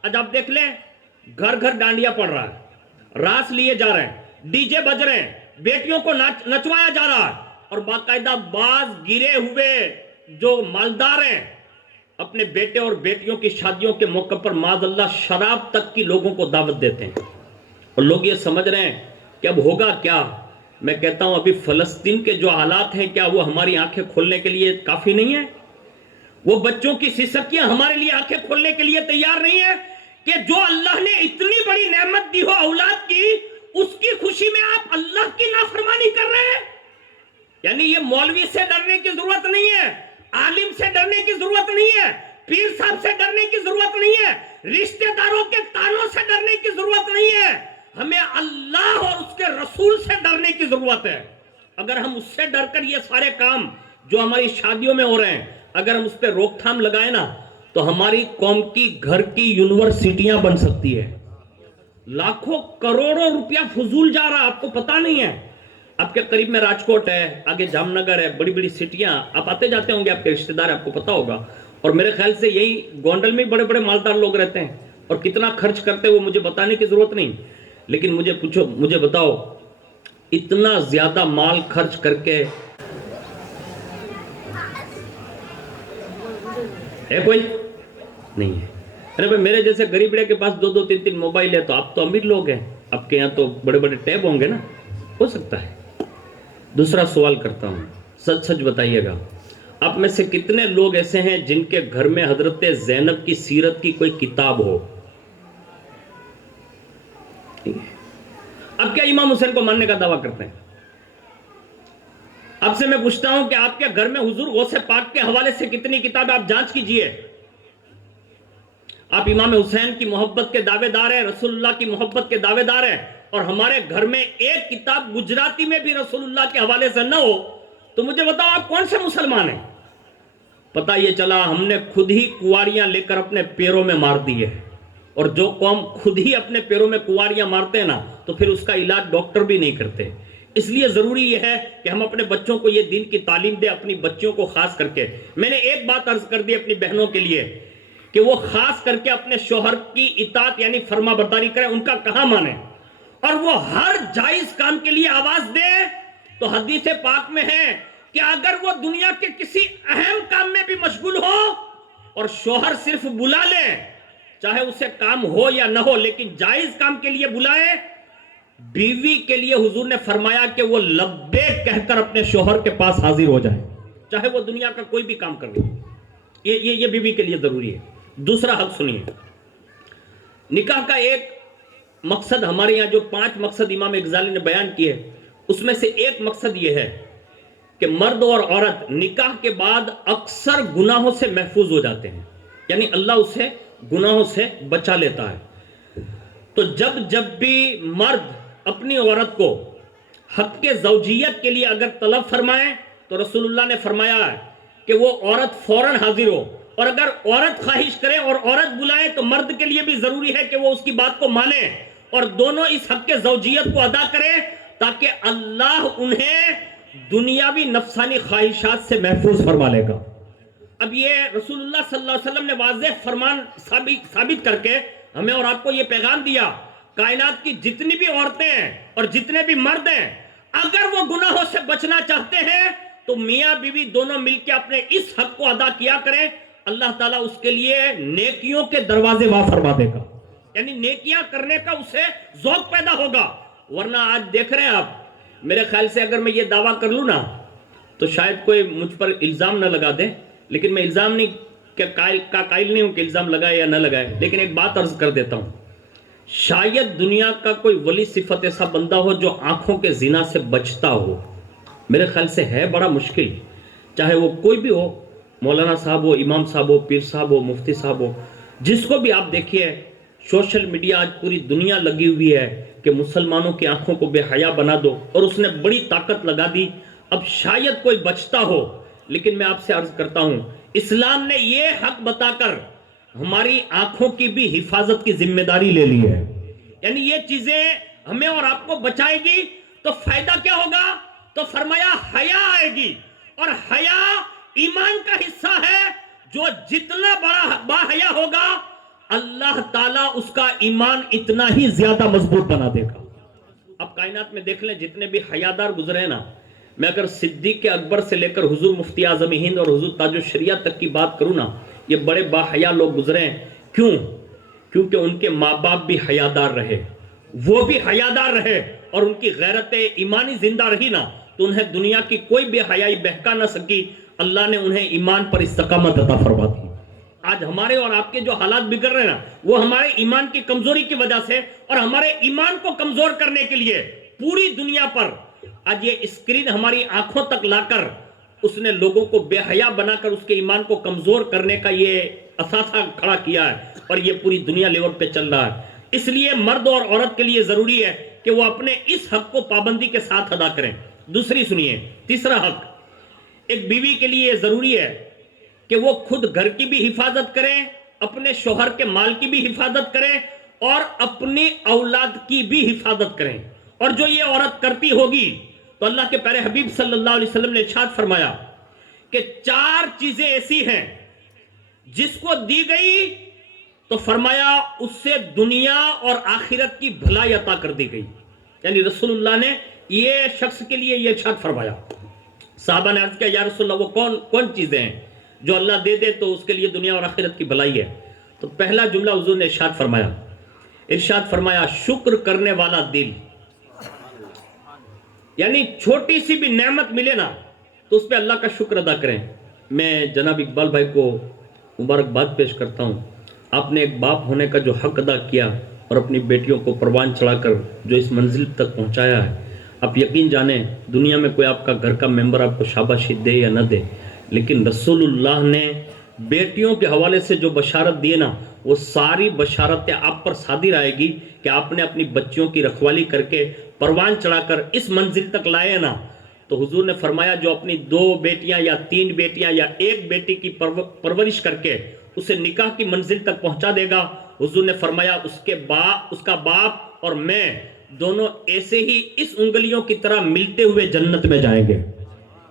آج آپ دیکھ لیں، گھر گھر ڈانڈیا پڑ رہا ہے، راس لیے جا رہے ہیں، ڈی جے بج رہے ہیں، بیٹیوں کو نچوایا جا رہا ہے، اور باقاعدہ بعض گرے ہوئے جو مالدار ہیں اپنے بیٹے اور بیٹیوں کی شادیوں کے موقع پر معاذ اللہ شراب تک کی لوگوں کو دعوت دیتے ہیں، اور لوگ یہ سمجھ رہے ہیں کہ اب ہوگا کیا۔ میں کہتا ہوں ابھی فلسطین کے جو حالات ہیں، کیا وہ ہماری آنکھیں کھولنے کے لیے کافی نہیں ہے؟ وہ بچوں کی سسکیاں ہمارے لیے آنکھیں کھولنے کے لیے تیار نہیں ہے کہ جو اللہ نے اتنی بڑی نعمت دی ہو اولاد کی، اس کی خوشی میں آپ اللہ کی نافرمانی کر رہے ہیں؟ یعنی یہ مولوی سے ڈرنے کی ضرورت نہیں ہے، عالم سے ڈرنے کی ضرورت نہیں ہے، پیر صاحب سے ڈرنے کی ضرورت نہیں ہے، رشتہ داروں کے تانوں سے ڈرنے کی ضرورت نہیں ہے، ہمیں اللہ اور اس کے رسول سے ڈرنے کی ضرورت ہے۔ اگر ہم اس سے ڈر کر یہ سارے کام جو ہماری شادیوں میں ہو رہے ہیں، اگر ہم اس پہ روک تھام لگائیں نا، تو ہماری قوم کی گھر کی یونیورسٹیاں بن سکتی ہے۔ لاکھوں کروڑوں روپیہ فضول جا رہا، آپ کو پتا نہیں ہے۔ آپ کے قریب میں راجکوٹ ہے، آگے جام نگر ہے، بڑی بڑی سٹیاں، آپ آتے جاتے ہوں گے، آپ کے رشتہ دار، آپ کو پتا ہوگا۔ اور میرے خیال سے یہی گونڈل میں بڑے بڑے مالدار لوگ رہتے ہیں، اور کتنا خرچ کرتے وہ مجھے بتانے کی ضرورت نہیں، لیکن مجھے بتاؤ اتنا زیادہ مال خرچ کر کے ہے کوئی نہیں ہے؟ ارے بھائی میرے جیسے غریبڑے کے پاس 2 2 3 3 موبائل ہے، تو آپ تو امیر لوگ ہیں، آپ کے یہاں تو بڑے بڑے ٹیب ہوں گے نا، ہو سکتا ہے۔ دوسرا سوال کرتا ہوں، سچ بتائیے گا، آپ میں سے کتنے لوگ ایسے ہیں جن کے گھر میں حضرت زینب کی سیرت کی کوئی کتاب ہو؟ اب کیا امام حسین کو ماننے کا دعویٰ کرتے ہیں؟ اب سے میں پوچھتا ہوں کہ آپ کے گھر میں حضور غوث پاک کے حوالے سے کتنی کتاب، آپ جانچ کیجئے۔ آپ امام حسین کی محبت کے دعوے دار ہیں، رسول اللہ کی محبت کے دعوے دار ہیں، اور ہمارے گھر میں ایک کتاب گجراتی میں بھی رسول اللہ کے حوالے سے نہ ہو، تو مجھے بتاؤ آپ کون سے مسلمان ہیں؟ پتہ یہ چلا ہم نے خود ہی کنواریاں لے کر اپنے پیروں میں مار دی ہے، اور جو قوم خود ہی اپنے پیروں میں کنواریاں مارتے ہیں نا، تو پھر اس کا علاج ڈاکٹر بھی نہیں کرتے۔ اس لیے ضروری یہ ہے کہ ہم اپنے بچوں کو یہ دین کی تعلیم دیں، اپنی بچیوں کو خاص کر کے۔ میں نے ایک بات عرض کر دی اپنی بہنوں کے لیے کہ وہ خاص کر کے اپنے شوہر کی اطاعت یعنی فرما برداری کریں، ان کا کہاں مانیں، اور وہ ہر جائز کام کے لیے آواز دیں۔ تو حدیث پاک میں ہے کہ اگر وہ دنیا کے کسی اہم کام میں بھی مشغول ہو اور شوہر صرف بلا لے، چاہے اسے کام ہو یا نہ ہو لیکن جائز کام کے لیے بلائے، بیوی کے لیے حضور نے فرمایا کہ وہ لبیک کہہ کر اپنے شوہر کے پاس حاضر ہو جائے، چاہے وہ دنیا کا کوئی بھی کام کر لے۔ یہ بیوی کے لیے ضروری ہے۔ دوسرا حق سنیے، نکاح کا ایک مقصد ہمارے یہاں جو 5 مقصد امام غزالی نے بیان کیے، اس میں سے ایک مقصد یہ ہے کہ مرد اور عورت نکاح کے بعد اکثر گناہوں سے محفوظ ہو جاتے ہیں، یعنی اللہ اسے گناہوں سے بچا لیتا ہے۔ تو جب بھی مرد اپنی عورت کو حق کے زوجیت کے لیے اگر طلب فرمائے تو رسول اللہ نے فرمایا ہے کہ وہ عورت فوراً حاضر ہو، اور اگر عورت خواہش کرے اور عورت بلائے تو مرد کے لیے بھی ضروری ہے کہ وہ اس کی بات کو مانے اور دونوں اس حق کے زوجیت کو ادا کرے، تاکہ اللہ انہیں دنیاوی نفسانی خواہشات سے محفوظ فرما لے گا۔ اب یہ رسول اللہ صلی اللہ علیہ وسلم نے واضح فرمان ثابت کر کے ہمیں اور آپ کو یہ پیغام دیا، کائنات کی جتنی بھی عورتیں ہیں اور جتنے بھی مرد ہیں، اگر وہ گناہوں سے بچنا چاہتے ہیں تو میاں بیوی دونوں مل کے اپنے اس حق کو ادا کیا کریں، اللہ تعالیٰ اس کے لیے نیکیوں کے دروازے واہ فرما دے گا، یعنی نیکیاں کرنے کا اسے ذوق پیدا ہوگا۔ ورنہ آج دیکھ رہے ہیں آپ، میرے خیال سے اگر میں یہ دعویٰ کر لوں نا تو شاید کوئی مجھ پر الزام نہ لگا دے، لیکن میں الزام نہیں کہ قائل نہیں ہوں کہ الزام لگائے یا نہ لگائے، لیکن ایک بات عرض کر دیتا ہوں، شاید دنیا کا کوئی ولی صفت ایسا بندہ ہو جو آنکھوں کے زنا سے بچتا ہو، میرے خیال سے ہے بڑا مشکل، چاہے وہ کوئی بھی ہو، مولانا صاحب ہو، امام صاحب ہو، پیر صاحب ہو، مفتی صاحب ہو، جس کو بھی آپ دیکھیے، سوشل میڈیا آج پوری دنیا لگی ہوئی ہے کہ مسلمانوں کی آنکھوں کو بے حیا بنا دو، اور اس نے بڑی طاقت لگا دی۔ اب شاید کوئی بچتا ہو لیکن میں آپ سے عرض کرتا ہوں اسلام نے یہ حق بتا کر ہماری آنکھوں کی بھی حفاظت کی ذمہ داری لے لی ہے. یعنی یہ چیزیں ہمیں اور آپ کو بچائے گی تو فائدہ کیا ہوگا؟ تو فرمایا حیا آئے گی، اور حیا ایمان کا حصہ ہے. جو جتنا بڑا با حیا ہوگا اللہ تعالیٰ اس کا ایمان اتنا ہی زیادہ مضبوط بنا دے گا. اب کائنات میں دیکھ لیں جتنے بھی حیادار گزرے نا، میں اگر صدیق اکبر سے لے کر حضور مفتی اعظم ہند اور حضور تاج الشریعہ تک کی بات کروں نا، یہ بڑے با حیا لوگ گزرے ہیں. کیوں؟ کیونکہ ان کے ماں باپ بھی حیادار رہے، وہ بھی حیادار رہے، اور ان کی غیرت ایمانی زندہ رہی نا، تو انہیں دنیا کی کوئی بے حیائی بہکا نہ سکی. اللہ نے انہیں ایمان پر استقامت عطا فرما دی. آج ہمارے اور آپ کے جو حالات بگڑ رہے ہیں نا، وہ ہمارے ایمان کی کمزوری کی وجہ سے، اور ہمارے ایمان کو کمزور کرنے کے لیے پوری دنیا پر آج یہ اسکرین ہماری آنکھوں تک لا کر اس نے لوگوں کو بے حیا بنا کر اس کے ایمان کو کمزور کرنے کا یہ اثاثہ کھڑا کیا ہے، اور یہ پوری دنیا لیول پہ چل رہا ہے. اس لیے مرد اور عورت کے لیے ضروری ہے کہ وہ اپنے اس حق کو پابندی کے ساتھ ادا کریں. دوسری سنیے، تیسرا حق ایک بیوی کے لیے ضروری ہے کہ وہ خود گھر کی بھی حفاظت کریں، اپنے شوہر کے مال کی بھی حفاظت کریں، اور اپنی اولاد کی بھی حفاظت کریں. اور جو یہ عورت کرتی ہوگی تو اللہ کے پیارے حبیب صلی اللہ علیہ وسلم نے ارشاد فرمایا کہ 4 چیزیں ایسی ہیں جس کو دی گئی تو فرمایا اس سے دنیا اور آخرت کی بھلائی عطا کر دی گئی. یعنی رسول اللہ نے یہ شخص کے لیے یہ ارشاد فرمایا. صحابہ نے عرض کیا یا رسول اللہ وہ کون چیزیں ہیں جو اللہ دے دے تو اس کے لیے دنیا اور آخرت کی بھلائی ہے؟ تو پہلا جملہ حضور نے ارشاد فرمایا شکر کرنے والا دل. یعنی چھوٹی سی بھی نعمت ملے نا تو اس پہ اللہ کا شکر ادا کریں. میں جناب اقبال بھائی کو مبارکباد پیش کرتا ہوں. آپ نے ایک باپ ہونے کا جو حق ادا کیا اور اپنی بیٹیوں کو پروان چڑھا کر جو اس منزل تک پہنچایا ہے، آپ یقین جانیں دنیا میں کوئی آپ کا گھر کا ممبر آپ کو شاباشی دے یا نہ دے، لیکن رسول اللہ نے بیٹیوں کے حوالے سے جو بشارت دیے نا، وہ ساری بشارتیں آپ پر صادر آئے گی کہ آپ نے اپنی بچیوں کی رکھوالی کر کے پروان چڑھا کر اس منزل تک لائے نا. تو حضور نے فرمایا جو اپنی 2 بیٹیاں یا 3 بیٹیاں یا 1 بیٹی کی پرورش کر کے اسے نکاح کی منزل تک پہنچا دے گا، حضور نے فرمایا اس کا باپ اور میں دونوں ایسے ہی اس انگلیوں کی طرح ملتے ہوئے جنت میں جائیں گے.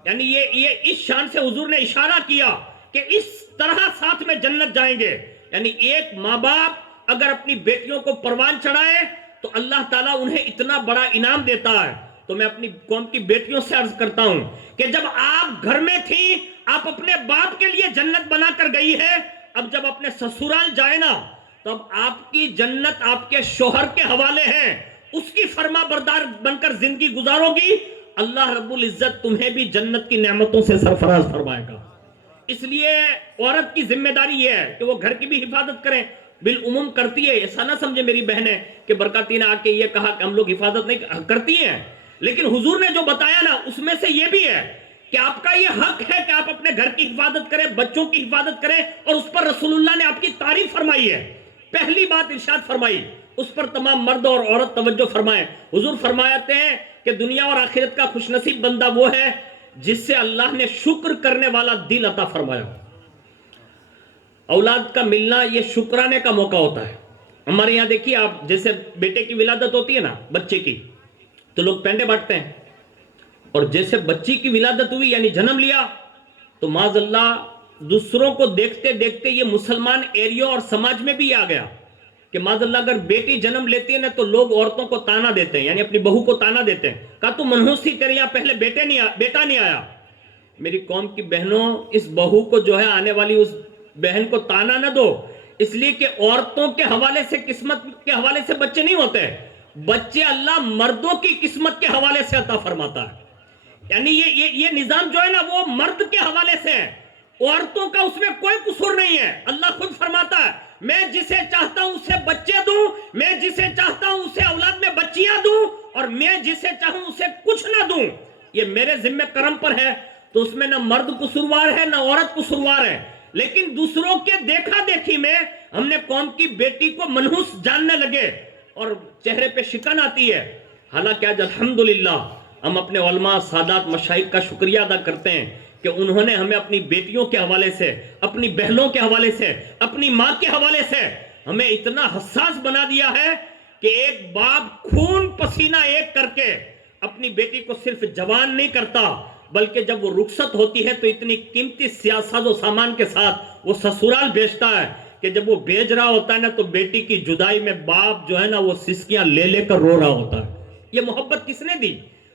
یعنی یہ اس شان سے حضور نے اشارہ کیا کہ اس طرح ساتھ میں جنت جائیں گے. یعنی ایک ماں باپ اگر اپنی بیٹیوں کو پروان چڑھائے تو اللہ تعالیٰ انہیں اتنا بڑا انعام دیتا ہے. تو میں اپنی قوم کی بیٹیوں سے عرض کرتا ہوں کہ جب آپ گھر میں تھی آپ اپنے باپ کے لیے جنت بنا کر گئی ہے، اب جب اپنے سسرال جائے نا تو اب آپ کی جنت آپ کے شوہر کے حوالے ہے، اس کی فرما بردار بن کر زندگی گزارو گی، اللہ رب العزت تمہیں بھی جنت کی نعمتوں سے سرفراز فرمائے گا. اس لیے عورت کی ذمہ داری یہ ہے کہ وہ گھر کی بھی حفاظت کریں. بالعموم کرتی ہے، ایسا نہ سمجھے میری بہنیں کہ برکاتی نے آ کے یہ کہا کہ ہم لوگ حفاظت نہیں کرتی ہیں، لیکن حضور نے جو بتایا نا اس میں سے یہ بھی ہے کہ آپ کا یہ حق ہے کہ آپ اپنے گھر کی حفاظت کریں، بچوں کی حفاظت کریں، اور اس پر رسول اللہ نے آپ کی تعریف فرمائی ہے. پہلی بات ارشاد فرمائی، اس پر تمام مرد اور عورت توجہ فرمائیں. حضور فرماتے ہیں کہ دنیا اور آخرت کا خوش نصیب بندہ وہ ہے جس سے اللہ نے شکر کرنے والا دل عطا فرمایا. اولاد کا ملنا یہ شکرانے کا موقع ہوتا ہے. ہمارے یہاں دیکھیے آپ، جیسے بیٹے کی ولادت ہوتی ہے نا بچے کی، تو لوگ پینڈے بانٹتے ہیں، اور جیسے بچی کی ولادت ہوئی یعنی جنم لیا تو معاذ اللہ دوسروں کو دیکھتے دیکھتے یہ مسلمان ایریوں اور سماج میں بھی آ گیا کہ معاذ اللہ اگر بیٹی جنم لیتی ہے نا تو لوگ عورتوں کو تانا دیتے ہیں، یعنی اپنی بہو کو تانا دیتے ہیں، کہا تو منحوس تھی، تیرے یہاں پہلے بیٹا نہیں آیا. میری قوم کی بہنوں، اس بہو کو جو ہے آنے والی اس بہن کو تانا نہ دو، اس لیے کہ عورتوں کے حوالے سے، قسمت کے حوالے سے بچے نہیں ہوتے، بچے اللہ مردوں کی قسمت کے حوالے سے عطا فرماتا ہے. یعنی یہ نظام جو ہے نا وہ مرد کے حوالے سے ہے، عورتوں کا اس میں کوئی قصور نہیں ہے. اللہ خود فرماتا ہے میں جسے چاہتا ہوں اسے بچے دوں، میں جسے چاہتا ہوں اسے اولاد میں بچیاں دوں، اور میں جسے چاہوں اسے کچھ نہ دوں. یہ میرے ذمہ کرم پر ہے، تو اس میں نہ مرد قصوروار ہے نہ عورت قصوروار ہے. لیکن دوسروں کے دیکھا دیکھی میں ہم نے قوم کی بیٹی کو منحوس جاننے لگے اور چہرے پہ شکن آتی ہے. حالانکہ آج الحمدللہ ہم اپنے علماء، سادات، مشائخ کا شکریہ ادا کرتے ہیں کہ کہ انہوں نے ہمیں اپنی بیٹیوں کے حوالے سے، اپنی بہنوں کے حوالے سے، اپنی ماں کے حوالے سے ہمیں اتنا حساس بنا دیا ہے کہ ایک باپ خون پسینہ ایک کر کے اپنی بیٹی کو صرف جوان نہیں کرتا، بلکہ جب وہ رخصت ہوتی ہے تو اتنی قیمتی ساز و سامان کے ساتھ وہ سسرال بھیجتا ہے کہ جب وہ بھیج رہا ہوتا ہے نا تو بیٹی کی جدائی میں باپ جو ہے نا وہ سسکیاں لے لے کر رو رہا ہوتا ہے۔ یہ محبت کس نے دی؟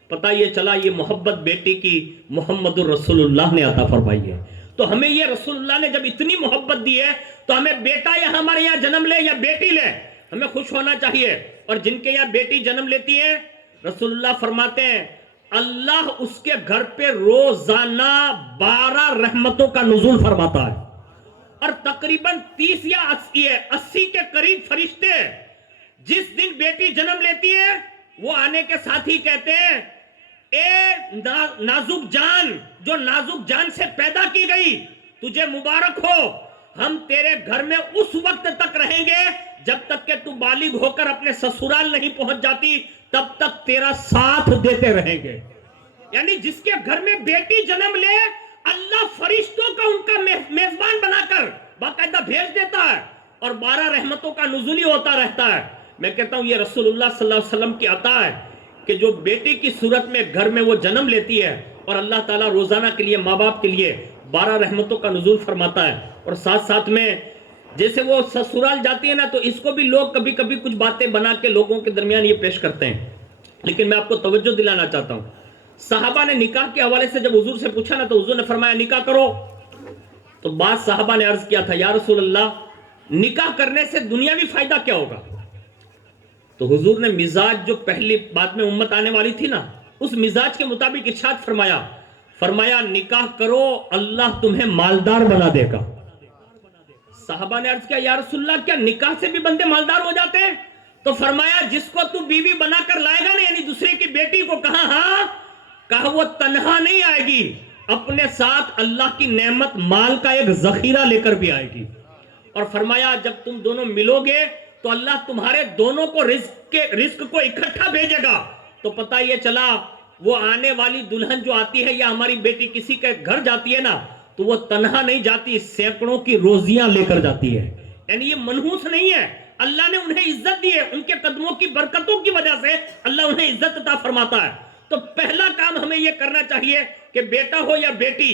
پتہ یہ چلا یہ محبت بیٹی کی محمد الرسول اللہ نے عطا فرمائی ہے۔ تو ہمیں یہ رسول اللہ نے جب اتنی محبت دی ہے تو ہمیں بیٹا یا ہمارے یہاں جنم لے یا بیٹی لے ہمیں خوش ہونا چاہیے۔ اور جن کے یہاں بیٹی جنم لیتی ہے رسول اللہ فرماتے ہیں اللہ اس کے گھر پہ روزانہ 12 رحمتوں کا نزول فرماتا ہے، اور تقریباً 30 یا 80 کے قریب فرشتے جس دن بیٹی جنم لیتی ہے وہ آنے کے ساتھ ہی کہتے ہیں اے نازک جان جو نازک جان سے پیدا کی گئی تجھے مبارک ہو، ہم تیرے گھر میں اس وقت تک رہیں گے جب تک کہ تو بالغ ہو کر اپنے سسرال نہیں پہنچ جاتی، تب تک تیرا ساتھ دیتے رہیں گے۔ یعنی جس کے گھر میں بیٹی جنم لے اللہ فرشتوں کا ان کا میزبان بنا کر باقاعدہ بھیج دیتا ہے، اور 12 رحمتوں کا نزول ہی ہوتا رہتا ہے۔ میں کہتا ہوں یہ رسول اللہ صلی اللہ علیہ وسلم کی عطا ہے کہ جو بیٹی کی صورت میں گھر میں وہ جنم لیتی ہے اور اللہ تعالیٰ روزانہ کے لیے ماں باپ کے لیے 12 رحمتوں کا نزول فرماتا ہے، اور ساتھ ساتھ میں جیسے وہ سسرال جاتی ہے نا تو اس کو بھی لوگ کبھی کبھی کچھ باتیں بنا کے لوگوں کے درمیان یہ پیش کرتے ہیں، لیکن میں آپ کو توجہ دلانا چاہتا ہوں صحابہ نے نکاح کے حوالے سے جب حضور سے پوچھا نا تو حضور نے فرمایا نکاح کرو، تو بعض صحابہ نے عرض کیا تھا یا رسول اللہ نکاح کرنے سے دنیاوی فائدہ کیا ہوگا؟ تو حضور نے مزاج جو پہلی بات میں امت آنے والی تھی نا اس مزاج کے مطابق ارشاد فرمایا نکاح کرو اللہ تمہیں مالدار بنا دے گا۔ صحابہ نے عرض کیا یا رسول اللہ کیا نکاح سے بھی بندے مالدار ہو جاتے ہیں؟ تو فرمایا جس کو تو بیوی بنا کر لائے گا نا یعنی دوسرے کی بیٹی کو، کہا وہ تنہا نہیں آئے گی، اپنے ساتھ اللہ کی نعمت مال کا ایک ذخیرہ لے کر بھی آئے گی۔ اور فرمایا جب تم دونوں ملو گے تو اللہ تمہارے دونوں کو رزق کو اکٹھا بھیجے گا۔ تو پتہ یہ چلا وہ آنے والی دلہن جو آتی ہے یا ہماری بیٹی کسی کے گھر جاتی ہے نا تو وہ تنہا نہیں جاتی، سینکڑوں کی روزیاں لے کر جاتی ہے، یعنی یہ منحوس نہیں ہے، اللہ نے انہیں عزت دی ہے، ان کے قدموں کی برکتوں کی وجہ سے اللہ انہیں عزت عطا فرماتا ہے۔ تو پہلا کام ہمیں یہ کرنا چاہیے کہ بیٹا ہو یا بیٹی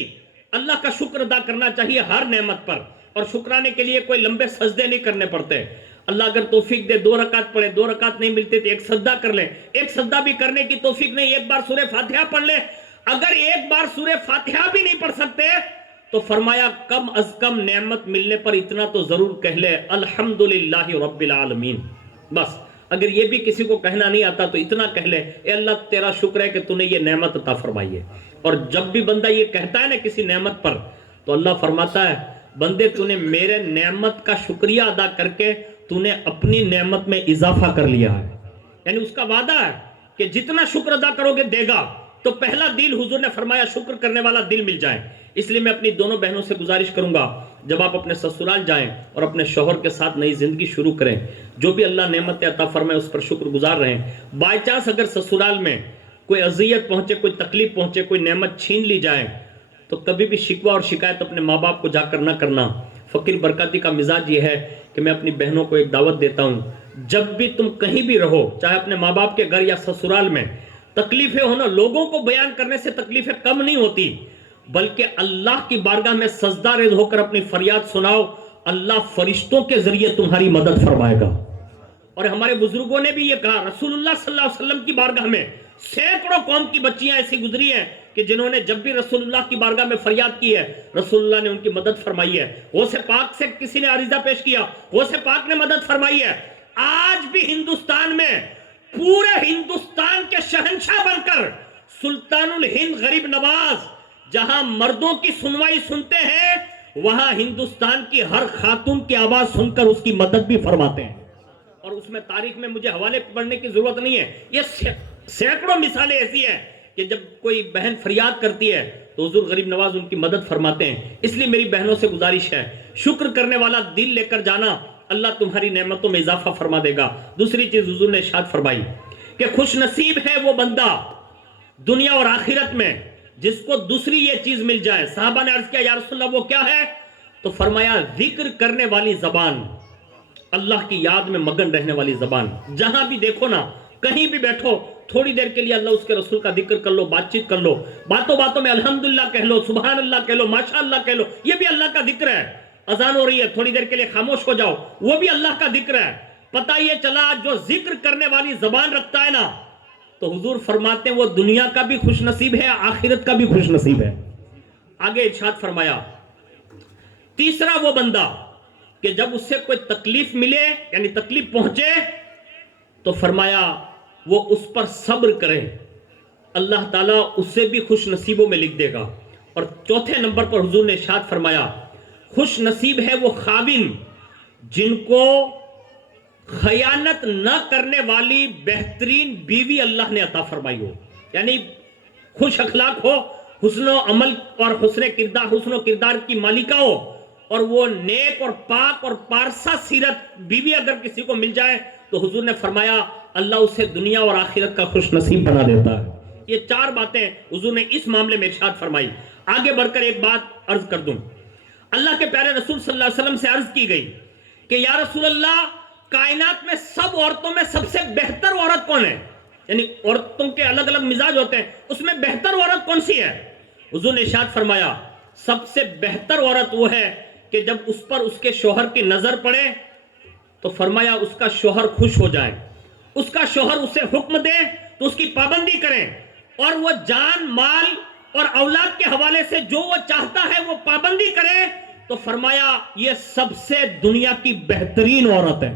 اللہ کا شکر ادا کرنا چاہیے ہر نعمت پر، اور شکرانے کے لیے کوئی لمبے سجدے نہیں کرنے پڑتے۔ اللہ اگر توفیق دے 2 رکعت پڑھے، 2 رکعت نہیں ملتے تو 1 سجدہ کر لیں، 1 سجدہ بھی کرنے کی توفیق نہیں 1 بار سورہ فاتحہ پڑھ لیں، اگر 1 بار سورہ فاتحہ بھی نہیں پڑھ سکتے تو فرمایا کم از کم نعمت ملنے پر اتنا تو ضرور کہہ لے الحمدللہ رب العالمین۔ بس اگر یہ بھی کسی کو کہنا نہیں آتا تو اتنا کہہ لے اے اللہ تیرا شکر ہے کہ تو نے یہ نعمت عطا فرمائی ہے۔ اور جب بھی بندہ یہ کہتا ہے نا کسی نعمت پر تو اللہ فرماتا ہے بندے تو نے میرے نعمت کا شکریہ ادا کر کے تو نے اپنی نعمت میں اضافہ کر لیا ہے، یعنی اس کا وعدہ ہے کہ جتنا شکر ادا کرو گے دے گا۔ تو پہلا دل حضور نے فرمایا شکر کرنے والا دل مل جائے۔ اس لیے میں اپنی دونوں بہنوں سے گزارش کروں گا جب آپ اپنے سسرال جائیں اور اپنے شوہر کے ساتھ نئی زندگی شروع کریں، جو بھی اللہ نعمت عطا فرمائے اس پر شکر گزار رہیں۔ بائی چانس اگر سسرال میں کوئی اذیت پہنچے، کوئی تکلیف پہنچے، کوئی نعمت چھین لی جائے تو کبھی بھی شکوہ اور شکایت اپنے ماں باپ کو جا کر نہ کرنا۔ فقیر برکاتی کا مزاج یہ ہے کہ میں اپنی بہنوں کو ایک دعوت دیتا ہوں جب بھی تم کہیں بھی رہو چاہے اپنے ماں باپ کے گھر یا سسرال میں، تکلیفیں ہونا لوگوں کو بیان کرنے سے تکلیفیں کم نہیں ہوتی، بلکہ اللہ کی بارگاہ میں سجدہ ریز ہو کر اپنی فریاد سناؤ، اللہ فرشتوں کے ذریعے تمہاری مدد فرمائے گا۔ اور ہمارے بزرگوں نے بھی یہ کہا، رسول اللہ صلی اللہ علیہ وسلم کی بارگاہ میں سینکڑوں قوم کی بچیاں ایسی گزری ہیں کہ جنہوں نے جب بھی رسول اللہ کی بارگاہ میں فریاد کی ہے رسول اللہ نے ان کی مدد فرمائی ہے۔ غوث پاک سے کسی نے عریضہ پیش کیا، غوث پاک نے مدد فرمائی ہے۔ آج بھی ہندوستان میں پورے ہندوستان کے شہنشاہ بن کر سلطان الہند غریب نواز جہاں مردوں کی سنوائی سنتے ہیں وہاں ہندوستان کی ہر خاتون کی آواز سن کر اس کی مدد بھی فرماتے ہیں۔ اور اس میں تاریخ میں مجھے حوالے پڑھنے کی ضرورت نہیں ہے، یہ سینکڑوں مثالیں ایسی ہیں کہ جب کوئی بہن فریاد کرتی ہے تو حضور غریب نواز ان کی مدد فرماتے ہیں۔ اس لیے میری بہنوں سے گزارش ہے شکر کرنے والا دل لے کر جانا، اللہ تمہاری نعمتوں میں اضافہ فرما دے گا۔ دوسری چیز حضور نے ارشاد فرمائی کہ خوش نصیب ہے وہ بندہ دنیا اور آخرت میں جس کو دوسری یہ چیز مل جائے. صحابہ نے عرض کیا یا رسول اللہ وہ کیا ہے؟ تو فرمایا ذکر کرنے والی زبان، اللہ کی یاد میں مگن رہنے والی زبان. جہاں بھی دیکھو نا، کہیں بھی بیٹھو، تھوڑی دیر کے لیے اللہ اس کے رسول کا ذکر کر لو، بات چیت کر لو، باتوں باتوں میں الحمدللہ کہہ لو، سبحان اللہ کہہ لو، ماشاءاللہ کہہ لو، یہ بھی اللہ کا ذکر ہے. اذان ہو رہی ہے، تھوڑی دیر کے لیے خاموش ہو جاؤ، وہ بھی اللہ کا ذکر ہے. پتہ یہ چلا جو ذکر کرنے والی زبان رکھتا ہے نا، تو حضور فرماتے ہیں وہ دنیا کا بھی خوش نصیب ہے، آخرت کا بھی خوش نصیب ہے. آگے ارشاد فرمایا تیسرا وہ بندہ کہ جب اس سے کوئی تکلیف ملے، یعنی تکلیف پہنچے، تو فرمایا وہ اس پر صبر کرے، اللہ تعالیٰ اس سے بھی خوش نصیبوں میں لکھ دے گا. اور چوتھے نمبر پر حضور نے ارشاد فرمایا خوش نصیب ہے وہ خاوند جن کو خیانت نہ کرنے والی بہترین بیوی اللہ نے عطا فرمائی ہو، یعنی خوش اخلاق ہو، حسن و عمل اور حسن و کردار کی مالکہ ہو، اور وہ نیک اور پاک اور پارسا سیرت بیوی اگر کسی کو مل جائے تو حضور نے فرمایا اللہ اسے دنیا اور آخرت کا خوش نصیب بنا دیتا ہے. یہ چار باتیں حضور نے اس معاملے میں ارشاد فرمائی. آگے بڑھ کر ایک بات عرض کر دوں. اللہ کے پیارے رسول صلی اللہ علیہ وسلم سے عرض کی گئی کہ یا رسول اللہ کائنات میں سب عورتوں میں سب سے بہتر عورت کون ہے؟ یعنی عورتوں کے الگ الگ مزاج ہوتے ہیں، اس میں بہتر عورت کون سی ہے؟ حضور نے ارشاد فرمایا سب سے بہتر عورت وہ ہے کہ جب اس پر اس کے شوہر کی نظر پڑے تو فرمایا اس کا شوہر خوش ہو جائے، اس کا شوہر اسے حکم دے تو اس کی پابندی کریں، اور وہ جان مال اور اولاد کے حوالے سے جو وہ چاہتا ہے وہ پابندی کرے، تو فرمایا یہ سب سے دنیا کی بہترین عورت ہے.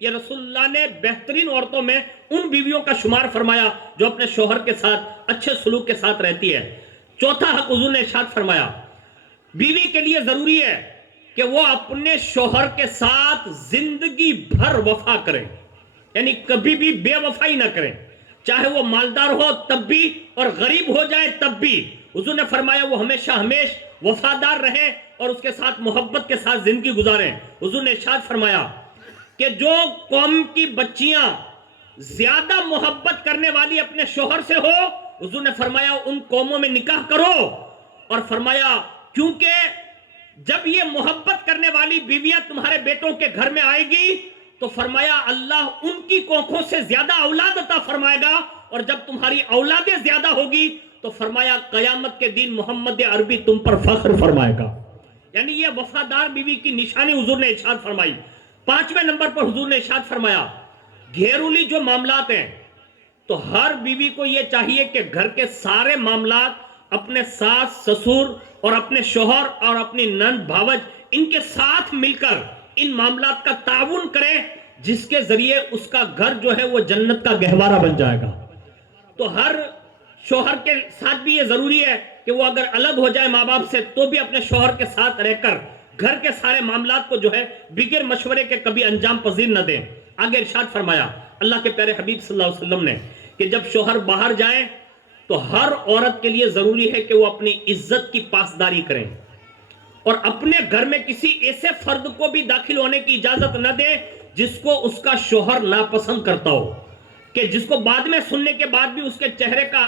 یہ رسول اللہ نے بہترین عورتوں میں ان بیویوں کا شمار فرمایا جو اپنے شوہر کے ساتھ اچھے سلوک کے ساتھ رہتی ہے. چوتھا حق حضور نے ارشاد فرمایا بیوی کے لیے ضروری ہے کہ وہ اپنے شوہر کے ساتھ زندگی بھر وفا کرے، یعنی کبھی بھی بے وفائی نہ کرے، چاہے وہ مالدار ہو تب بھی اور غریب ہو جائے تب بھی. حضور نے فرمایا وہ ہمیشہ وفادار رہے اور اس کے ساتھ محبت کے ساتھ زندگی گزاریں. حضور نے ارشاد فرمایا کہ جو قوم کی بچیاں زیادہ محبت کرنے والی اپنے شوہر سے ہو، حضور نے فرمایا ان قوموں میں نکاح کرو. اور فرمایا کیونکہ جب یہ محبت کرنے والی بیویاں تمہارے بیٹوں کے گھر میں آئے گی تو فرمایا اللہ ان کی کوکھوں سے زیادہ اولاد عطا فرمائے گا، اور جب تمہاری اولادیں زیادہ ہوگی تو فرمایا قیامت کے دن محمد عربی تم پر فخر فرمائے گا. یعنی یہ وفادار بیوی کی نشانی حضور نے ارشاد فرمائی. پانچویں نمبر پر حضور نے ارشاد فرمایا گھریلو جو معاملات ہیں تو ہر بیوی کو یہ چاہیے کہ گھر کے سارے معاملات اپنے ساس سسر اور اپنے شوہر اور اپنی نند بھاوج ان کے ساتھ مل کر ان معاملات کا تعاون کرے، جس کے ذریعے اس کا گھر جو ہے وہ جنت کا گہوارہ بن جائے گا. تو ہر شوہر کے ساتھ بھی یہ ضروری ہے کہ وہ اگر الگ ہو جائے ماں باپ سے تو بھی اپنے شوہر کے ساتھ رہ کر گھر کے سارے معاملات کو جو ہے بغیر مشورے کے کبھی انجام پذیر نہ دیں. آگے ارشاد فرمایا اللہ کے پیارے حبیب صلی اللہ علیہ وسلم نے کہ جب شوہر باہر جائیں تو ہر عورت کے لیے ضروری ہے کہ وہ اپنی عزت کی پاسداری کریں اور اپنے گھر میں کسی ایسے فرد کو بھی داخل ہونے کی اجازت نہ دے جس کو اس کا شوہر ناپسند کرتا ہو، کہ جس کو بعد میں سننے کے بعد بھی اس کے چہرے کا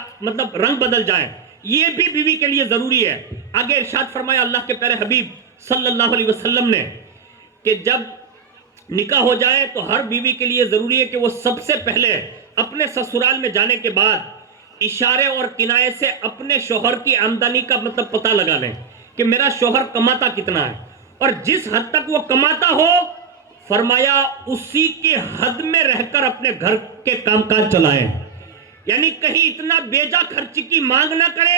رنگ بدل جائے. یہ بھی بیوی کے لیے ضروری ہے. آگے ارشاد فرمایا اللہ کے پیارے حبیب صلی اللہ علیہ وسلم نے کہ جب نکاح ہو جائے تو ہر بیوی کے لیے ضروری ہے کہ وہ سب سے پہلے اپنے سسرال میں جانے کے بعد اشارے اور کنایے سے اپنے شوہر کی آمدنی کا پتہ لگا لیں کہ میرا شوہر کماتا کتنا ہے، اور جس حد تک وہ کماتا ہو فرمایا اسی کے حد میں رہ کر اپنے گھر کے کام کاج چلائیں. یعنی کہیں اتنا بیجا خرچ کی مانگ نہ کرے،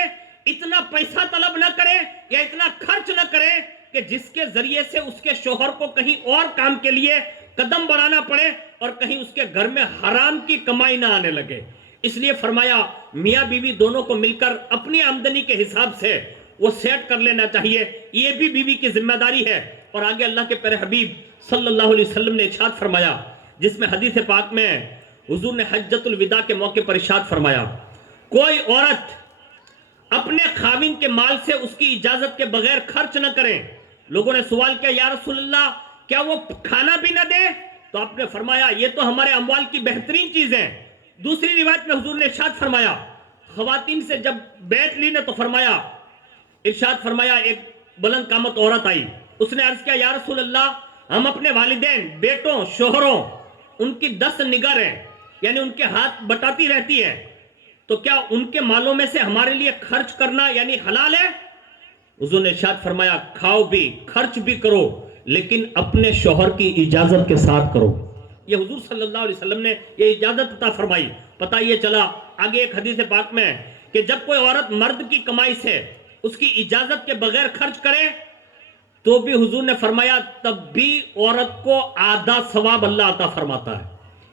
اتنا پیسہ طلب نہ کرے یا اتنا خرچ نہ کرے کہ جس کے ذریعے سے اس کے شوہر کو کہیں اور کام کے لیے قدم بڑھانا پڑے اور کہیں اس کے گھر میں حرام کی کمائی نہ آنے لگے. اس لیے فرمایا میاں بیوی دونوں کو مل کر اپنی آمدنی کے حساب سے وہ سیٹ کر لینا چاہیے. یہ بھی بیوی کی ذمہ داری ہے. اور آگے اللہ کے پیارے حبیب صلی اللہ علیہ وسلم نے ارشاد فرمایا جس میں حدیث پاک میں حضور نے حجۃ الوداع کے موقع پر ارشاد فرمایا کوئی عورت اپنے خاوند کے مال سے اس کی اجازت کے بغیر خرچ نہ کریں. لوگوں نے سوال کیا یا رسول اللہ کیا وہ کھانا بھی نہ دے؟ تو آپ نے فرمایا یہ تو ہمارے اموال کی بہترین چیز ہے. دوسری روایت میں حضور نے ارشاد فرمایا خواتین سے جب بیعت لی نے تو فرمایا، ارشاد فرمایا، ایک بلند قامت عورت آئی، اس نے عرض کیا یا رسول اللہ، ہم اپنے والدین، بیٹوں، شوہروں، ان کی 10 نگر ہیں، یعنی ان کے ہاتھ بٹاتی رہتی ہے، تو کیا ان کے مالوں میں سے ہمارے لیے خرچ کرنا یعنی حلال ہے؟ حضور نے ارشاد فرمایا، کھاؤ بھی، خرچ بھی کرو، لیکن اپنے شوہر کی اجازت کے ساتھ کرو۔ یہ حضور صلی اللہ علیہ وسلم نے یہ اجازت عطا فرمائی۔ پتہ یہ چلا آگے ایک حدیث پاک میں کہ جب کوئی عورت مرد کی کمائی سے اس کی اجازت کے بغیر خرچ کرے تو بھی حضور نے فرمایا تب بھی عورت کو آدھا ثواب اللہ عطا فرماتا ہے۔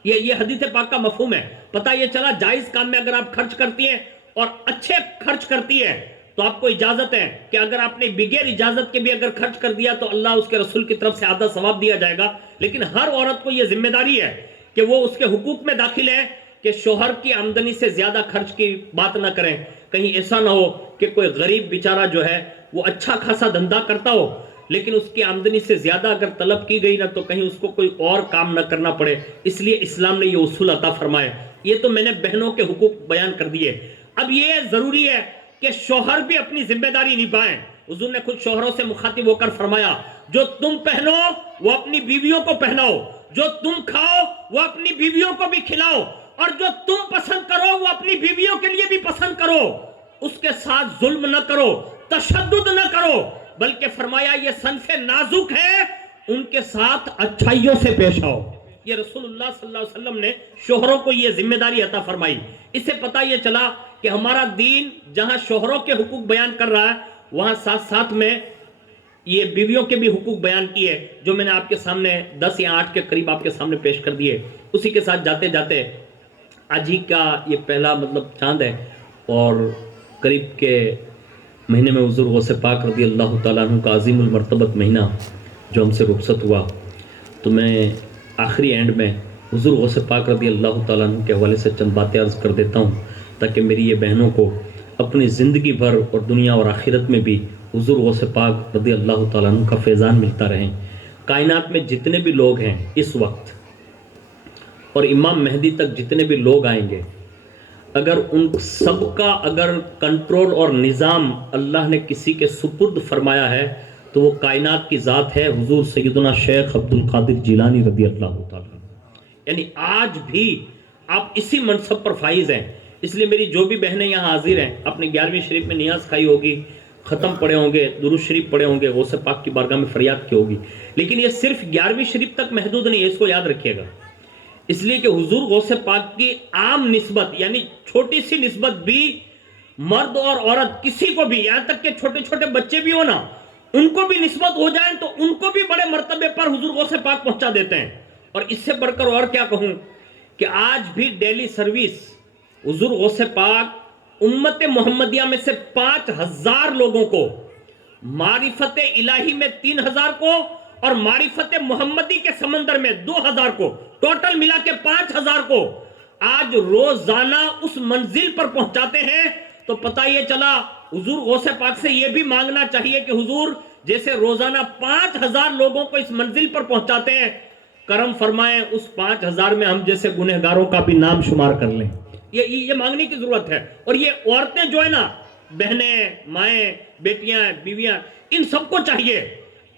یہ حدیث پاک کا مفہوم ہے۔ پتہ یہ چلا جائز کام میں اگر آپ خرچ کرتی ہیں اور اچھے خرچ کرتی ہے تو آپ کو اجازت ہے کہ اگر آپ نے بغیر اجازت کے بھی اگر خرچ کر دیا تو اللہ اس کے رسول کی طرف سے آدھا ثواب دیا جائے گا۔ لیکن ہر عورت کو یہ ذمہ داری ہے کہ وہ اس کے حقوق میں داخل ہے کہ شوہر کی آمدنی سے زیادہ خرچ کی بات نہ کریں۔ کہیں ایسا نہ ہو کہ کوئی غریب بیچارہ جو ہے وہ اچھا خاصا دھندا کرتا ہو لیکن اس کی آمدنی سے زیادہ اگر طلب کی گئی نہ تو کہیں اس کو کوئی اور کام نہ کرنا پڑے۔ اس لیے اسلام نے یہ اصول عطا فرمائے۔ یہ تو میں نے بہنوں کے حقوق بیان کر دیے۔ اب یہ ضروری ہے کہ شوہر بھی اپنی ذمہ داری نبھائیں۔ حضور نے خود شوہروں سے مخاطب ہو کر فرمایا، جو تم پہنو وہ اپنی بیویوں کو پہناؤ، جو تم کھاؤ وہ اپنی بیویوں کو بھی کھلاؤ، اور جو تم پسند کرو وہ اپنی بیویوں کے لیے بھی پسند کرو۔ اس کے ساتھ ظلم نہ کرو، تشدد نہ کرو، بلکہ فرمایا یہ صنف نازک ہے، ان کے ساتھ اچھائیوں سے پیش آؤ۔ یہ رسول اللہ صلی اللہ علیہ وسلم نے شوہروں کو یہ ذمہ داری عطا فرمائی۔ اس سے پتہ یہ چلا کہ ہمارا دین جہاں شوہروں کے حقوق بیان کر رہا ہے وہاں ساتھ ساتھ میں یہ بیویوں کے بھی حقوق بیان کیے جو میں نے آپ کے سامنے 10 یا 8 کے قریب آپ کے سامنے پیش کر دیے۔ اسی کے ساتھ جاتے جاتے آج ہی کا یہ پہلا چاند ہے اور قریب کے مہینے میں حضور غوث پاک رضی اللہ تعالیٰ عنہ کا عظیم المرتبت مہینہ جو ہم سے رخصت ہوا، تو میں آخری اینڈ میں حضور غوث پاک رضی اللہ تعالیٰ عنہ کے حوالے سے چند باتیں عرض کر دیتا ہوں تاکہ میری یہ بہنوں کو اپنی زندگی بھر اور دنیا اور آخرت میں بھی حضور غوث پاک رضی اللہ تعالیٰ عنہ کا فیضان ملتا رہیں۔ کائنات میں جتنے بھی لوگ ہیں اس وقت اور امام مہدی تک جتنے بھی لوگ آئیں گے، اگر ان سب کا اگر کنٹرول اور نظام اللہ نے کسی کے سپرد فرمایا ہے تو وہ کائنات کی ذات ہے حضور سیدنا شیخ عبد القادر جیلانی رضی اللہ تعالیٰ عنہ۔ یعنی آج بھی آپ اسی منصب پر فائز ہیں۔ اس لیے میری جو بھی بہنیں یہاں حاضر ہیں اپنے 11ویں شریف میں نیاز کھائی ہوگی، ختم پڑھے ہوں گے، درود شریف پڑھے ہوں گے، غوث پاک کی بارگاہ میں فریاد کی ہوگی، لیکن یہ صرف 11ویں شریف تک محدود نہیں ہے، اس کو یاد رکھیے گا۔ اس لیے کہ حضور غوث پاک کی عام نسبت یعنی چھوٹی سی نسبت بھی مرد اور عورت کسی کو بھی، یہاں تک کہ چھوٹے چھوٹے بچے بھی ہو نا ان کو بھی نسبت ہو جائیں تو ان کو بھی بڑے مرتبے پر حضور غوث پاک پہنچا دیتے ہیں۔ اور اس سے بڑھ کر اور کیا کہوں کہ آج بھی ڈیلی سروس حضور غوث پاک امت محمدیہ میں سے 5000 لوگوں کو، معرفت الہی میں 3000 کو اور معرفت محمدی کے سمندر میں 2000 کو، ٹوٹل ملا کے 5000 کو آج روزانہ اس منزل پر پہنچاتے ہیں۔ تو پتہ یہ چلا حضور غوث پاک سے یہ بھی مانگنا چاہیے کہ حضور جیسے روزانہ 5000 لوگوں کو اس منزل پر پہنچاتے ہیں، کرم فرمائیں اس 5000 میں ہم جیسے گنہگاروں کا بھی نام شمار کر لیں۔ یہ مانگنے کی ضرورت ہے۔ اور یہ عورتیں جو ہے نا، بہنیں، مائیں، بیٹیاں، بیویاں، ان سب کو چاہیے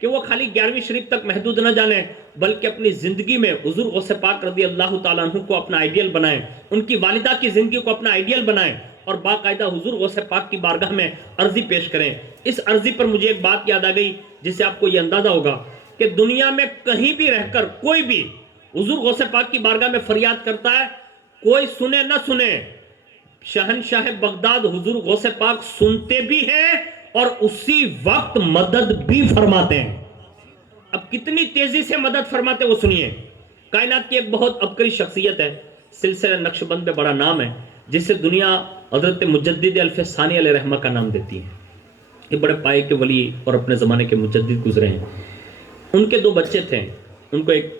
کہ وہ خالی 11ویں شریف تک محدود نہ جانیں بلکہ اپنی زندگی میں حضور غوث پاک رضی اللہ تعالیٰ عنہ کو اپنا آئیڈیل بنائیں، ان کی والدہ کی زندگی کو اپنا آئیڈیل بنائیں اور باقاعدہ حضور غوث پاک کی بارگاہ میں عرضی پیش کریں۔ اس عرضی پر مجھے ایک بات یاد آ گئی جس سے آپ کو یہ اندازہ ہوگا کہ دنیا میں کہیں بھی رہ کر کوئی بھی حضور غوث پاک کی بارگاہ میں فریاد کرتا ہے، کوئی سنے نہ سنے، شہنشاہ بغداد حضور غوث پاک سنتے بھی ہیں اور اسی وقت مدد بھی فرماتے ہیں۔ اب کتنی تیزی سے مدد فرماتے وہ سنیے۔ کائنات کی ایک بہت عبقری شخصیت ہے، سلسلہ نقشبند میں بڑا نام ہے، جسے دنیا حضرت مجدد الف ثانی علیہ رحمہ کا نام دیتی ہے۔ یہ بڑے پائے کے ولی اور اپنے زمانے کے مجدد گزرے ہیں۔ ان کے 2 بچے تھے، ان کو ایک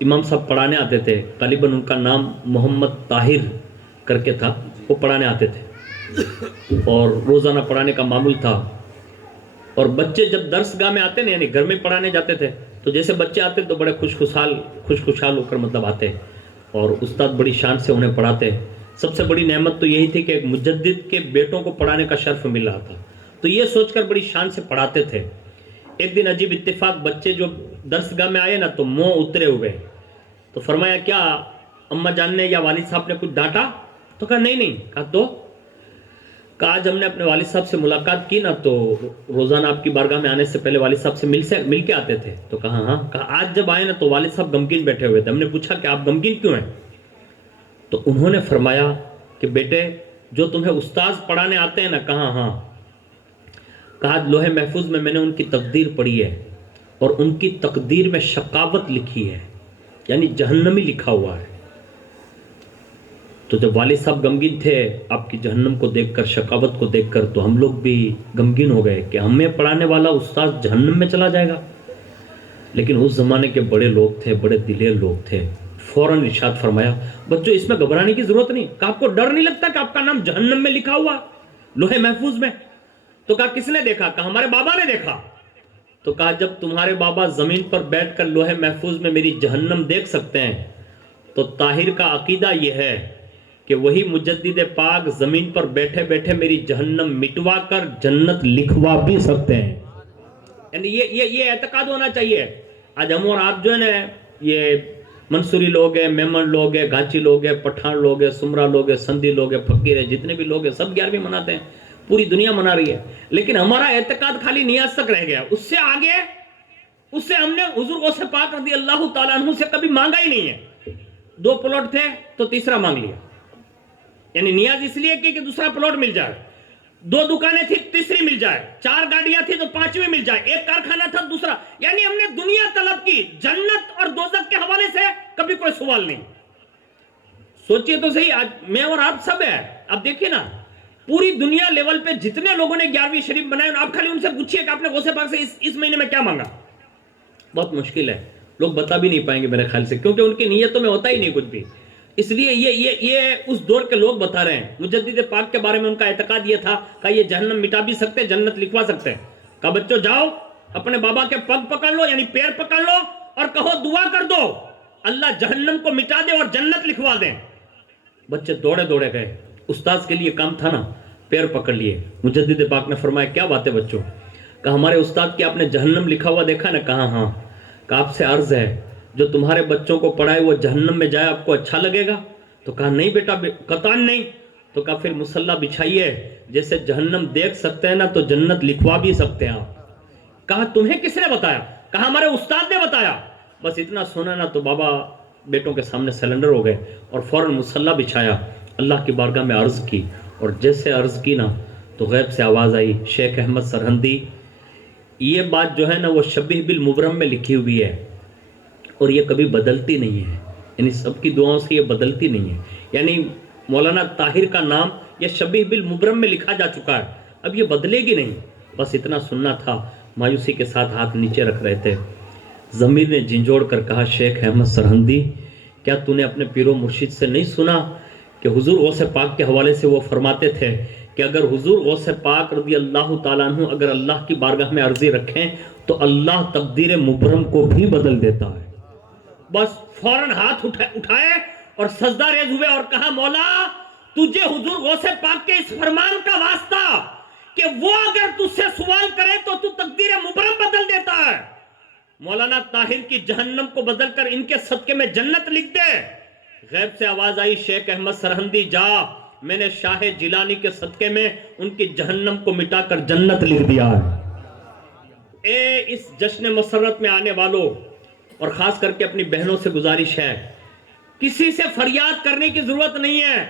امام صاحب پڑھانے آتے تھے، غالباً ان کا نام محمد طاہر کر کے تھا، وہ پڑھانے آتے تھے اور روزانہ پڑھانے کا معمول تھا۔ اور بچے جب درس گاہ میں آتے نا، یعنی گھر میں پڑھانے جاتے تھے، تو جیسے بچے آتے تو بڑے خوش خوشحال ہو کر آتے اور استاد بڑی شان سے انہیں پڑھاتے، سب سے بڑی نعمت تو یہی تھی کہ ایک مجدد کے بیٹوں کو پڑھانے کا شرف مل رہا تھا، تو یہ سوچ کر بڑی شان سے پڑھاتے تھے۔ ایک دن عجیب اتفاق، بچے جو درس گاہ میں آئے نا تو منہ اترے ہوئے، تو فرمایا کیا اماں جان نے یا والد صاحب نے کچھ ڈانٹا؟ تو کہا نہیں۔ کہا تو؟ کہا آج ہم نے اپنے والد صاحب سے ملاقات کی نا تو روزانہ آپ کی بارگاہ میں آنے سے پہلے والد صاحب سے مل کے آتے تھے۔ تو کہا ہاں۔ کہا آج جب آئے نا تو والد صاحب غمگین بیٹھے ہوئے تھے، ہم نے پوچھا کہ آپ غمگین کیوں ہیں؟ تو انہوں نے فرمایا کہ بیٹے جو تمہیں استاذ پڑھانے آتے ہیں نا، کہا ہاں۔ کہا لوح محفوظ میں نے ان کی تقدیر پڑھی ہے اور ان کی تقدیر میں شقاوت لکھی ہے، یعنی جہنمی لکھا ہوا ہے۔ تو جب والد صاحب غمگین تھے آپ کی جہنم کو دیکھ کر، شقاوت کو دیکھ کر، تو ہم لوگ بھی غمگین ہو گئے کہ ہمیں پڑھانے والا استاذ جہنم میں چلا جائے گا۔ لیکن اس زمانے کے بڑے لوگ تھے، بڑے دلیر لوگ تھے، فوراً ارشاد فرمایا بچوں اس میں گھبرانے کی ضرورت نہیں۔ کہ آپ کو ڈر نہیں لگتا کہ آپ کا نام جہنم میں لکھا ہوا لوح محفوظ میں؟ تو کہا کس نے دیکھا؟ کہا ہمارے بابا نے دیکھا۔ تو کہا جب تمہارے بابا زمین پر بیٹھ کر لوح محفوظ میں میری جہنم دیکھ سکتے ہیں تو طاہر کا عقیدہ یہ ہے کہ وہی مجدد پاک زمین پر بیٹھے بیٹھے میری جہنم مٹوا کر جنت لکھوا بھی سکتے ہیں۔ یعنی یہ اعتقاد ہونا چاہیے۔ آج ہم اور آپ جو ہے نا، یہ منصوری لوگ ہیں، میمن لوگ ہیں، گانچی لوگ ہیں، پٹھان لوگ ہیں، سمرا لوگ ہیں، سندھی لوگ ہیں، فقیر ہیں، جتنے بھی لوگ ہیں سب 11ویں مناتے ہیں، پوری دنیا منا رہی ہے، لیکن ہمارا اعتقاد خالی نیاز تک رہ گیا۔ اس سے آگے، اس سے ہم نے حضور غوث پاک رضی اللہ تعالیٰ عنہ سے کبھی مانگا ہی نہیں ہے۔ 2 پلاٹ تھے تو تیسرا مانگ لیا، یعنی نیاز اس لیے کہ دوسرا پلاٹ مل جائے، 2 دکانیں تھی تیسری مل جائے، 4 گاڑیاں تھی تو 5ویں مل جائے، 1 کارخانہ تھا دوسرا، یعنی ہم نے دنیا طلب کی، جنت اور دوزخ کے حوالے سے کبھی کوئی سوال نہیں۔ سوچئے تو صحیح، آج میں اور آپ سب ہیں، آپ دیکھیں نا پوری دنیا لیول پہ جتنے لوگوں نے 11ویں شریف بنائے، آپ خالی ان سے پوچھئے کہ آپ نے غوث پاک سے اس مہینے میں کیا مانگا؟ بہت مشکل ہے، لوگ بتا بھی نہیں پائیں گے میرے خیال سے، کیونکہ ان کی نیتوں میں ہوتا ہی نہیں کچھ بھی۔ اس لیے یہ اس دور کے لوگ بتا رہے ہیں۔ مجدد پاک کے بارے میں ان کا اعتقاد یہ تھا کہ یہ جہنم مٹا بھی سکتے، جنت لکھوا سکتے ہیں۔ کہا بچوں جاؤ اپنے بابا کے پگ پکڑ لو، یعنی پیر پکڑ لو، اور کہو دعا کر دو اللہ جہنم کو مٹا دے اور جنت لکھوا دے۔ بچے دوڑے دوڑے گئے، استاذ کے لیے کام تھا نا، پیر پکڑ لیے۔ مجدد پاک نے فرمایا کیا بات ہے بچوں؟ کہا ہمارے استاد کی آپ نے جہنم لکھا ہوا دیکھا نا؟ کہا ہاں۔ کہا آپ سے عرض ہے جو تمہارے بچوں کو پڑھائے وہ جہنم میں جائے آپ کو اچھا لگے گا؟ تو کہا نہیں بیٹا، قطعاً نہیں۔ تو کہا پھر مصلی بچھائیے، جیسے جہنم دیکھ سکتے ہیں نا تو جنت لکھوا بھی سکتے ہیں آپ۔ کہا تمہیں کس نے بتایا؟ کہا ہمارے استاد نے بتایا۔ بس اتنا سنا نا تو بابا بیٹوں کے سامنے سلنڈر ہو گئے اور فوراً مصلی بچھایا، اللہ کی بارگاہ میں عرض کی، اور جیسے عرض کی نا تو غیب سے آواز آئی، شیخ احمد سرہندی یہ بات جو ہے نا وہ شبیہ بالمبرم میں لکھی ہوئی ہے اور یہ کبھی بدلتی نہیں ہے، یعنی سب کی دعاؤں سے یہ بدلتی نہیں ہے۔ یعنی مولانا طاہر کا نام یہ شبیہ بالمبرم میں لکھا جا چکا ہے، اب یہ بدلے گی نہیں۔ بس اتنا سننا تھا۔ مایوسی کے ساتھ ہاتھ نیچے رکھ رہے تھے۔ ضمیر نے جھنجھوڑ کر کہا شیخ احمد سرہندی کیا تو نے اپنے پیر و مرشد سے نہیں سنا کہ حضور غوث پاک کے حوالے سے وہ فرماتے تھے کہ اگر حضور غوث پاک رضی اللہ تعالیٰ عنہ اگر اللہ کی بارگاہ میں عرضی رکھیں تو اللہ تقدیر مبرم کو بھی بدل دیتا ہے؟ بس فوراً ہاتھ اٹھائے اور سجدہ ریز ہوئے اور کہا مولا تجھے حضور غوث پاک کے اس فرمان کا واسطہ کہ وہ اگر تجھ سے سوال کرے تو تقدیر مبرم بدل دیتا ہے، مولانا طاہر کی جہنم کو بدل کر ان کے صدقے میں جنت لکھ دے۔ غیب سے آواز آئی شیخ احمد سرہندی جا، میں نے شاہ جیلانی کے صدقے میں ان کی جہنم کو مٹا کر جنت لکھ دیا ہے۔ اے اس جشن مسرت میں آنے والوں اور خاص کر کے اپنی بہنوں سے گزارش ہے، کسی سے فریاد کرنے کی ضرورت نہیں ہے،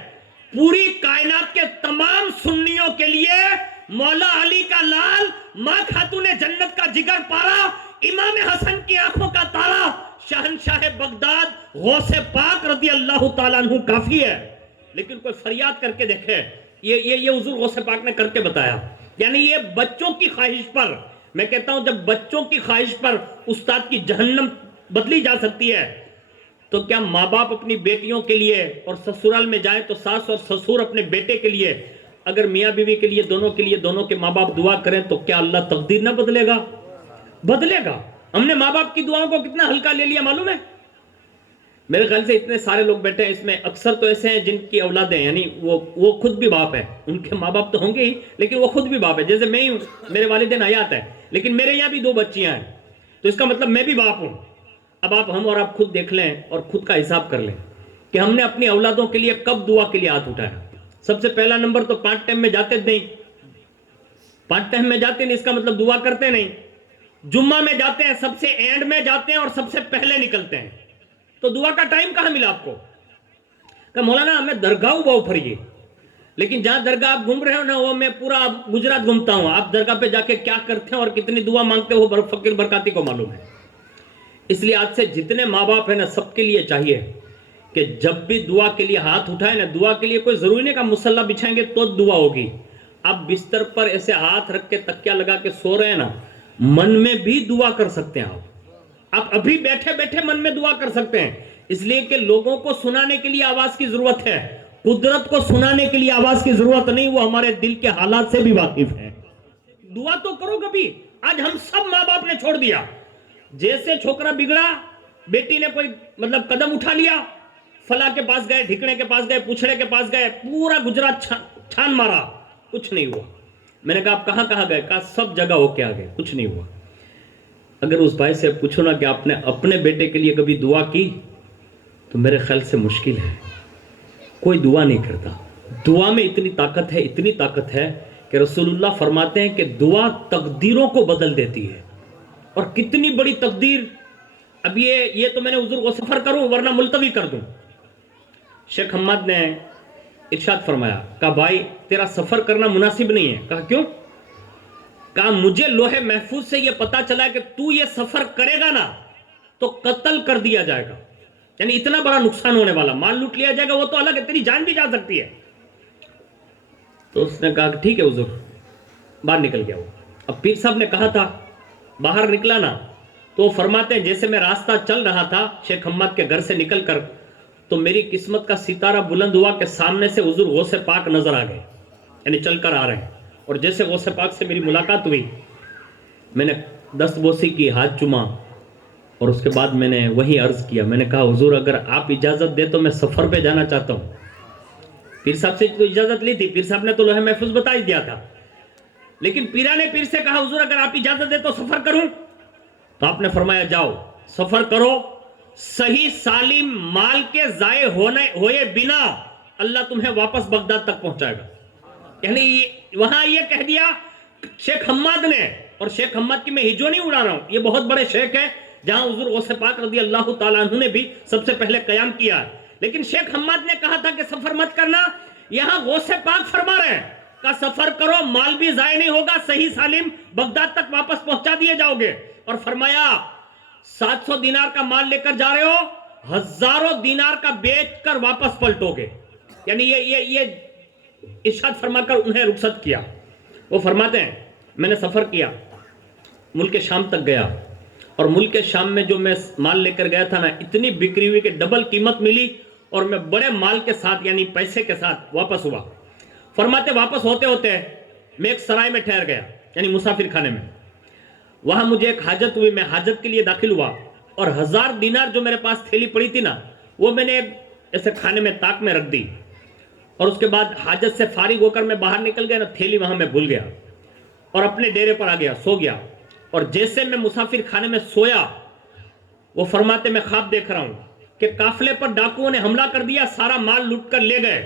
پوری کائنات کے تمام سنیوں کے لیے مولا علی کا لال، ماں خاتون جنت کا جگر پارا، امام حسن کی آنکھوں کا تارا، شہنشاہ بغداد غوث پاک رضی اللہ تعالیٰ عنہ کافی ہے۔ لیکن کوئی فریاد کر کے دیکھے، یہ حضور غوث پاک نے کر کے بتایا۔ یعنی یہ بچوں کی خواہش پر، میں کہتا ہوں جب بچوں کی خواہش پر استاد کی جہنم بدلی جا سکتی ہے تو کیا ماں باپ اپنی بیٹیوں کے لیے اور سسرال میں جائیں تو ساس اور سسور اپنے بیٹے کے لیے، اگر میاں بیوی کے لیے دونوں کے ماں باپ دعا کریں تو کیا اللہ تقدیر نہ بدلے گا؟ بدلے گا۔ ہم نے ماں باپ کی دعاؤں کو کتنا ہلکا لے لیا معلوم ہے؟ میرے خیال سے اتنے سارے لوگ بیٹھے ہیں، اس میں اکثر تو ایسے ہیں جن کی اولادیں یعنی وہ خود بھی باپ ہے، ان کے ماں باپ تو ہوں گے ہی لیکن وہ خود بھی باپ ہے، جیسے میں ہی ہوں، میرے والدین حیات ہے لیکن میرے یہاں بھی 2 بچیاں ہیں، تو اس کا مطلب میں بھی باپ ہوں۔ اب ہم اور آپ خود دیکھ لیں اور خود کا حساب کر لیں کہ ہم نے اپنی اولادوں کے لیے کب دعا کے لیے ہاتھ اٹھایا۔ سب سے پہلا نمبر تو 5 ٹائم میں جاتے نہیں، 5 ٹائم میں جاتے نہیں، اس کا مطلب دعا کرتے نہیں۔ جمعہ میں جاتے ہیں، سب سے اینڈ میں جاتے ہیں اور سب سے پہلے نکلتے ہیں، تو دعا کا ٹائم کہاں ملا آپ کو؟ کہ مولانا ہمیں درگاہ بہو پھریے، لیکن جہاں درگاہ آپ گھوم رہے ہو نا وہ میں پورا گجرات گھومتا ہوں، آپ درگاہ پہ جا کے کیا کرتے ہیں اور کتنی دعا مانگتے ہو وہ فقیر برکاتی کو معلوم ہے۔ اس لیے آج سے جتنے ماں باپ ہیں نا سب کے لیے چاہیے کہ جب بھی دعا کے لیے ہاتھ اٹھائیں نا، دعا کے لیے کوئی ضروری نہیں کہ مصلی بچھائیں گے تو دعا ہوگی، آپ بستر پر ایسے ہاتھ رکھ کے تکیہ لگا کے سو رہے ہیں نا، من میں بھی دعا کر سکتے ہیں آپ ابھی بیٹھے بیٹھے من میں دعا کر سکتے ہیں، اس لیے کہ لوگوں کو سنانے کے لیے آواز کی ضرورت ہے، قدرت کو سنانے کے لیے آواز کی ضرورت نہیں، وہ ہمارے دل کے حالات سے بھی واقف ہے۔ دعا تو کرو کبھی۔ آج ہم سب ماں باپ نے چھوڑ دیا، جیسے چھوکرا بگڑا، بیٹی نے کوئی مطلب قدم اٹھا لیا، فلاں کے پاس گئے، ڈھکنے کے پاس گئے، پوچھڑے کے پاس گئے، پورا گجرات چھان مارا، کچھ نہیں ہوا۔ میں نے کہا آپ کہاں کہاں گئے؟ کہا سب جگہ ہو کے آگئے، کچھ نہیں ہوا۔ اگر اس بھائی سے پوچھو نا کہ آپ نے اپنے بیٹے کے لیے کبھی دعا کی، تو میرے خیال سے مشکل ہے، کوئی دعا نہیں کرتا۔ دعا میں اتنی طاقت ہے، اتنی طاقت ہے کہ رسول اللہ فرماتے ہیں کہ دعا تقدیروں کو بدل دیتی ہے، اور کتنی بڑی تقدیر۔ اب یہ تو میں نے حضور کو سفر کروں ورنہ ملتوی کر دوں۔ شیخ حماد نے ارشاد فرمایا، کہا بھائی تیرا سفر کرنا مناسب نہیں ہے۔ کہا کیوں؟ کہا مجھے لوح محفوظ سے یہ پتا چلا ہے کہ تو یہ سفر کرے گا نا تو قتل کر دیا جائے گا، یعنی اتنا بڑا نقصان ہونے والا، مال لوٹ لیا جائے گا، وہ تو الگ ہے، تیری جان بھی جا سکتی ہے۔ تو اس نے کہا کہ ٹھیک ہے حضور، باہر نکل گیا وہ۔ اب پیر صاحب نے کہا تھا، باہر نکلا نا تو فرماتے ہیں جیسے میں راستہ چل رہا تھا شیخ حماد کے گھر سے نکل کر، تو میری قسمت کا ستارہ بلند ہوا کہ سامنے سے حضور غوث پاک نظر آ گئے، یعنی چل کر آ رہے ہیں، اور جیسے غوث پاک سے میری ملاقات ہوئی، میں نے دست بوسی کی، ہاتھ چوما، اور اس کے بعد میں نے وہی عرض کیا، میں نے کہا حضور اگر آپ اجازت دے تو میں سفر پہ جانا چاہتا ہوں۔ پیر صاحب سے تو اجازت لی تھی، پیر صاحب نے تو لوح محفوظ بتا ہی دیا تھا، لیکن پیرا نے پیر سے کہا حضور اگر آپ اجازت دے تو سفر کروں؟ تو آپ نے فرمایا جاؤ سفر کرو، صحیح سالم مال کے ضائع ہوئے بنا اللہ تمہیں واپس بغداد تک پہنچائے گا۔ یعنی وہاں یہ کہہ دیا شیخ حماد نے، اور شیخ حماد کی میں ہجو نہیں اڑا رہا ہوں، یہ بہت بڑے شیخ ہے جہاں حضور غوث پاک رضی اللہ تعالیٰ عنہ نے بھی سب سے پہلے قیام کیا، لیکن شیخ حماد نے کہا تھا کہ سفر مت کرنا، یہاں غوث پاک فرما رہے ہیں کہ سفر کرو، مال بھی ضائع نہیں ہوگا، صحیح سالم بغداد تک واپس پہنچا دیے جاؤ گے۔ اور فرمایا 700 دینار کا مال لے کر جا رہے ہو، ہزاروں دینار کا بیچ کر واپس پلٹو گے، یعنی یہ ارشاد فرما کر انہیں رخصت کیا۔ وہ فرماتے ہیں میں نے سفر کیا، ملک شام تک گیا، اور ملک شام میں جو میں مال لے کر گیا تھا نا، اتنی بکری ہوئی کہ ڈبل قیمت ملی، اور میں بڑے مال کے ساتھ یعنی پیسے کے ساتھ واپس ہوا۔ فرماتے واپس ہوتے ہوتے میں ایک سرائے میں ٹھہر گیا، یعنی مسافر خانے میں، وہاں مجھے ایک حاجت ہوئی، میں حاجت کے لیے داخل ہوا، اور 1000 دینار جو میرے پاس تھیلی پڑی تھی نا، وہ میں نے ایسے کھانے میں تاک میں رکھ دی، اور اس کے بعد حاجت سے فارغ ہو کر میں باہر نکل گیا نا، تھیلی وہاں میں بھول گیا اور اپنے ڈیرے پر آ گیا، سو گیا، اور جیسے میں مسافر خانے میں سویا، وہ فرماتے میں خواب دیکھ رہا ہوں کہ قافلے پر ڈاکوؤں نے حملہ کر دیا، سارا مال لوٹ کر لے گئے،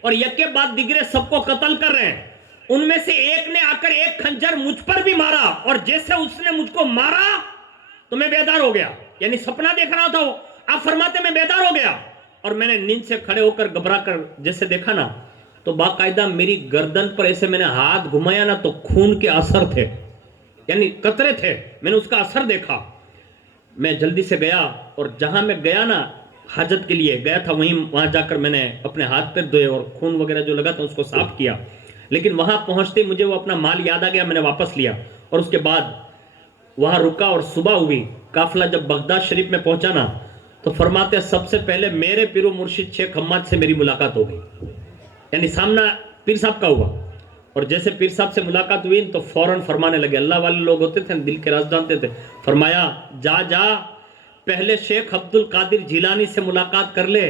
اور یکے بعد دیگرے سب کو قتل کر رہے ہیں، ان میں سے ایک نے آ کر ایک خنجر مجھ پر بھی مارا، اور جیسے اس نے مجھ کو مارا تو میں بیدار ہو گیا، یعنی سپنا دیکھ رہا تھا وہ، آپ فرماتے میں بیدار ہو گیا، اور میں نے نیند سے کھڑے ہو کر گھبرا کر جیسے دیکھا نا، تو باقاعدہ میری گردن پر ایسے میں نے ہاتھ گھمایا نا، تو خون کے اثر تھے، یعنی قطرے تھے، میں نے اس کا اثر دیکھا۔ میں جلدی سے گیا، اور جہاں میں گیا نا حاجت کے لیے گیا تھا، وہاں جا کر میں نے اپنے ہاتھ پیر دھوئے اور خون وغیرہ جو لگا تھا اس کو صاف کیا، لیکن وہاں پہنچتے مجھے وہ اپنا مال یاد آ گیا، میں نے واپس لیا، اور اس کے بعد وہاں رکا، اور صبح ہوئی، قافلہ جب بغداد شریف میں پہنچا نا، تو فرماتے سب سے پہلے میرے پیر و مرشد شیخ حماد سے میری ملاقات ہو گئی، یعنی سامنا پیر صاحب کا ہوا، اور جیسے پیر صاحب سے ملاقات ہوئی تو فوراً فرمانے لگے، اللہ والے لوگ ہوتے تھے دل کے راز جانتے تھے، فرمایا جا پہلے شیخ عبد القادر جیلانی سے ملاقات کر لے،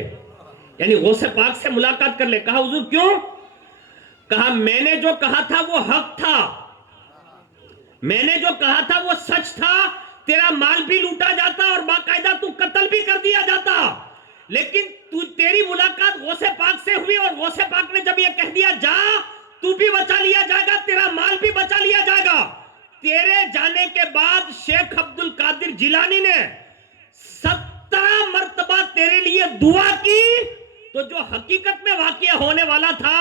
یعنی غوث پاک سے ملاقات کر لے۔ کہا حضور کیوں؟ کہا میں نے جو کہا تھا وہ حق تھا، میں نے جو کہا تھا وہ سچ تھا، تیرا مال بھی لوٹا جاتا اور باقاعدہ تو قتل بھی کر دیا جاتا، لیکن تیری ملاقات غوث پاک سے ہوئی اور غوث پاک نے جب یہ کہہ دیا جا تو بھی بچا لیا جائے گا، تیرا مال بھی بچا لیا جائے گا۔ تیرے جانے کے بعد شیخ عبد القادر جیلانی نے 17 مرتبہ تیرے لیے دعا کی، تو جو حقیقت میں واقعہ ہونے والا تھا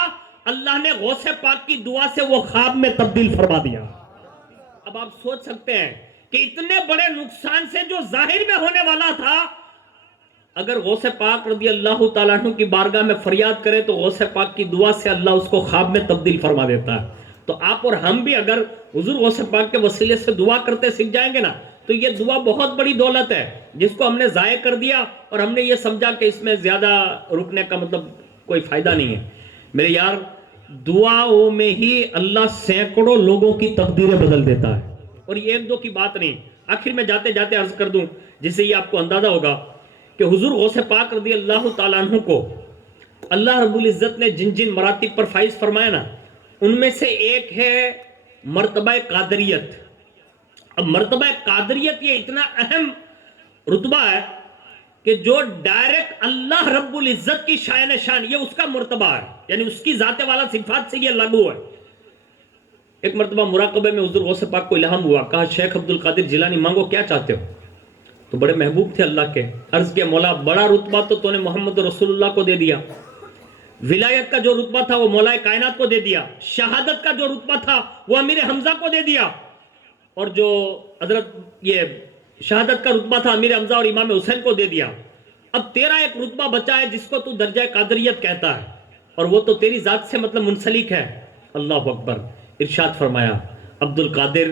اللہ نے غوث پاک کی دعا سے وہ خواب میں تبدیل فرما دیا۔ اب آپ سوچ سکتے ہیں کہ اتنے بڑے نقصان سے جو ظاہر میں ہونے والا تھا، اگر غوث پاک رضی اللہ تعالیٰ عنہ کی بارگاہ میں فریاد کرے تو غوث پاک کی دعا سے اللہ اس کو خواب میں تبدیل فرما دیتا ہے۔ تو آپ اور ہم بھی اگر حضور غوث پاک کے وسیلے سے دعا کرتے سیکھ جائیں گے نا، تو یہ دعا بہت بڑی دولت ہے جس کو ہم نے ضائع کر دیا اور ہم نے یہ سمجھا کہ اس میں زیادہ رکنے کا مطلب کوئی فائدہ نہیں ہے۔ میرے یار، دعاؤں میں ہی اللہ سینکڑوں لوگوں کی تقدیریں بدل دیتا ہے، اور یہ ایک دو کی بات نہیں۔ آخر میں جاتے جاتے عرض کر دوں جس سے یہ آپ کو اندازہ ہوگا کہ حضور غوث پاک رضی اللہ تعالیٰ عنہ کو اللہ رب العزت نے جن جن مراتب پر فائز فرمایا نا، ان میں سے ایک ہے مرتبہ قادریت۔ اب مرتبہ قادریت یہ اتنا اہم رتبہ ہے کہ جو ڈائریکٹ اللہ رب العزت کی شان شان، یہ اس کا مرتبہ ہے، یعنی اس کی ذات والا صفات سے یہ لاگو ہے۔ ایک مرتبہ مراقبے میں حضور غوث پاک کو الہام ہوا، کہا شیخ عبد القادر جیلانی مانگو کیا چاہتے ہو؟ تو بڑے محبوب تھے اللہ کے، عرض کیا مولا بڑا رتبہ تو نے محمد رسول اللہ کو دے دیا، ولایت کا جو رتبہ تھا وہ مولا کائنات کو دے دیا، شہادت کا جو رتبہ تھا وہ امیر حمزہ کو دے دیا، اور جو حضرت یہ شہادت کا رتبہ تھا امیر حمزہ اور امام حسین کو دے دیا۔ اب تیرا ایک رتبہ بچا ہے جس کو تو درجہ قادریت کہتا ہے، اور وہ تو تیری ذات سے مطلب منسلک ہے۔ اللہ اکبر۔ ارشاد فرمایا عبد القادر،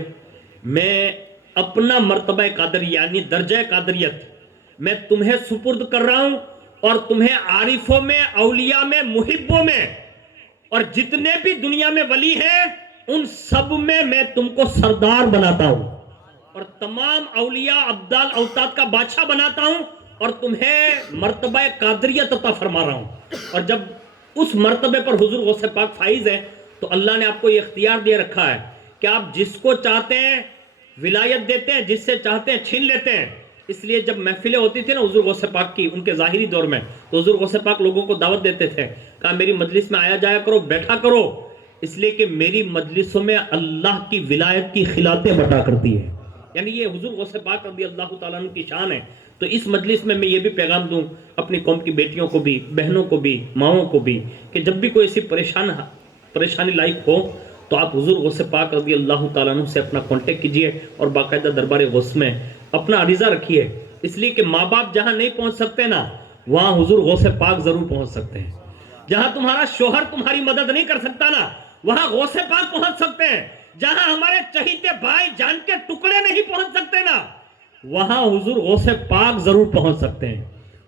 میں اپنا مرتبہ قادر یعنی درجہ قادریت میں تمہیں سپرد کر رہا ہوں، اور تمہیں عارفوں میں، اولیاء میں، محبوں میں، اور جتنے بھی دنیا میں ولی ہیں ان سب میں تم کو سردار بناتا ہوں، اور تمام اولیاء ابدال اوتاد کا بادشاہ بناتا ہوں، اور تمہیں مرتبہ قادریت عطا فرما رہا ہوں۔ اور جب اس مرتبے پر حضور غوث پاک فائز ہے تو اللہ نے آپ کو یہ اختیار دے رکھا ہے کہ آپ جس کو چاہتے ہیں ولایت دیتے ہیں، جس سے چاہتے ہیں چھین لیتے ہیں۔ اس لیے جب محفلیں ہوتی تھی نا حضور غوث پاک کی ان کے ظاہری دور میں، تو حضور غوث پاک لوگوں کو دعوت دیتے تھے، کہا میری مجلس میں آیا جایا کرو، بیٹھا کرو، اس لیے کہ میری مجلسوں میں اللہ کی ولایت کی خلاتیں بٹا کرتی ہے۔ یعنی یہ حضور غوث پاک رضی اللہ تعالیٰ عنہ کی شان ہے۔ تو اس مجلس میں یہ بھی پیغام دوں اپنی قوم کی بیٹیوں کو بھی، بہنوں کو بھی، ماؤں کو بھی، کہ جب بھی کوئی ایسی پریشانی لائق ہو تو آپ حضور غوث پاک رضی اللہ تعالیٰ عنہ سے اپنا کانٹیکٹ کیجئے اور باقاعدہ دربار غوث میں اپنا عریضہ رکھیے، اس لیے کہ ماں باپ جہاں نہیں پہنچ سکتے نا وہاں حضور غوث پاک ضرور پہنچ سکتے ہیں۔ جہاں تمہارا شوہر تمہاری مدد نہیں کر سکتا نا وہاں غوث پاک پہنچ سکتے ہیں۔ جہاں ہمارے چہیتے بھائی جان کے ٹکڑے نہیں پہنچ سکتے نا وہاں حضور غوث پاک ضرور پہنچ سکتے ہیں۔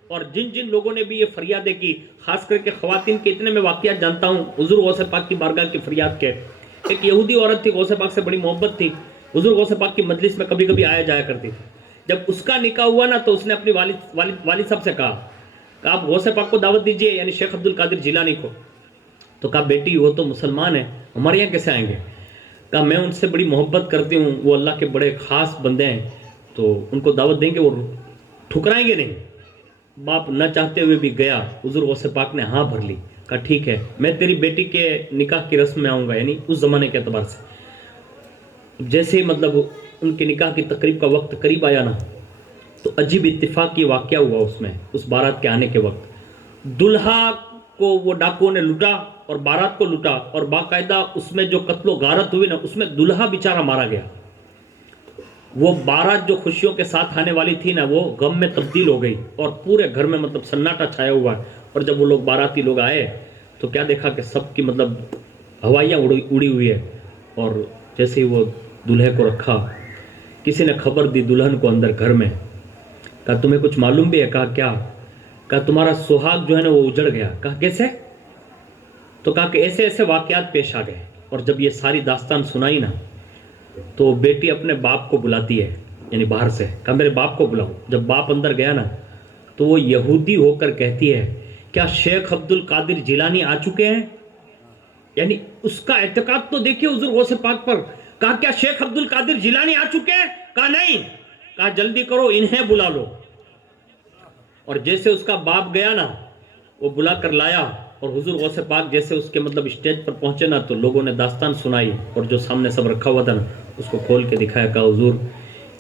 اور جن جن لوگوں نے بھی یہ فریادیں کی، خاص کر کے خواتین کے اتنے میں واقعات جانتا ہوں حضور غوث پاک کی بارگاہ کی فریاد کے۔ ایک یہودی عورت تھی، غوث پاک سے بڑی محبت تھی، حضور غوث پاک کی مجلس میں کبھی کبھی آیا جایا کرتی تھی۔ جب اس کا نکاح ہوا نا تو اس نے اپنی والد صاحب سے کہا کہ آپ غوث پاک کو دعوت دیجئے، یعنی شیخ عبد القادر جیلانی کو۔ تو کہا بیٹی وہ تو مسلمان ہیں، ہمارے یہاں کیسے آئیں گے؟ کہا میں ان سے بڑی محبت کرتی ہوں، وہ اللہ کے بڑے خاص بندے ہیں، تو ان کو دعوت دیں گے، وہ ٹھکرائیں گے نہیں۔ باپ نہ چاہتے ہوئے بھی گیا، حضور غوث پاک نے ہاں بھر لی، کہا ٹھیک ہے میں تیری بیٹی کے نکاح کی رسم میں آؤں گا، یعنی اس زمانے کے اعتبار سے۔ جیسے ہی مطلب ان کے نکاح کی تقریب کا وقت قریب آیا نا تو عجیب اتفاق کی واقعہ ہوا اس میں، اس بارات کے آنے کے وقت دلہا کو وہ ڈاکوؤں نے لوٹا اور بارات کو لوٹا، اور باقاعدہ اس میں جو قتل و غارت ہوئی نا اس میں دلہا بیچارہ مارا گیا۔ وہ بارات جو خوشیوں کے ساتھ آنے والی تھی نا وہ غم میں تبدیل ہو گئی، اور پورے گھر میں مطلب سناٹا چھایا ہوا ہے۔ اور جب وہ لوگ باراتی لوگ آئے تو کیا دیکھا کہ سب کی مطلب ہوائیاں اڑی ہوئی ہے، اور جیسے ہی وہ دلہے کو رکھا کسی نے خبر دی دلہن کو اندر گھر میں، کہا تمہیں کچھ معلوم بھی ہے؟ کہا کیا؟ کہا تمہارا سہاگ جو ہے نا وہ اجڑ گیا۔ کہا کیسے؟ تو کہا کہ ایسے ایسے واقعات پیش آ گئے۔ اور جب یہ ساری داستان سنائی نا تو بیٹی اپنے باپ کو بلاتی ہے یعنی باہر سے، کہا میرے باپ کو بلاؤ۔ جب باپ اندر گیا نا تو وہ یہودی ہو کر کہتی ہے کیا شیخ عبد القادر جیلانی آ چکے ہیں؟ یعنی اس کا اعتقاد تو دیکھیے حضور غوث پاک پر۔ کہا کیا شیخ عبد القادر جیلانی آ چکے ہیں؟ کہا نہیں۔ کہا جلدی کرو انہیں بلا لو۔ اور جیسے اس کا باپ گیا نا وہ بلا کر لایا، اور حضور غوث پاک جیسے اس کے مطلب اسٹیج پر پہنچے نا تو لوگوں نے داستان سنائی، اور جو سامنے سب رکھا ہوا تھا نا اس کو کھول کے دکھایا، کہا حضور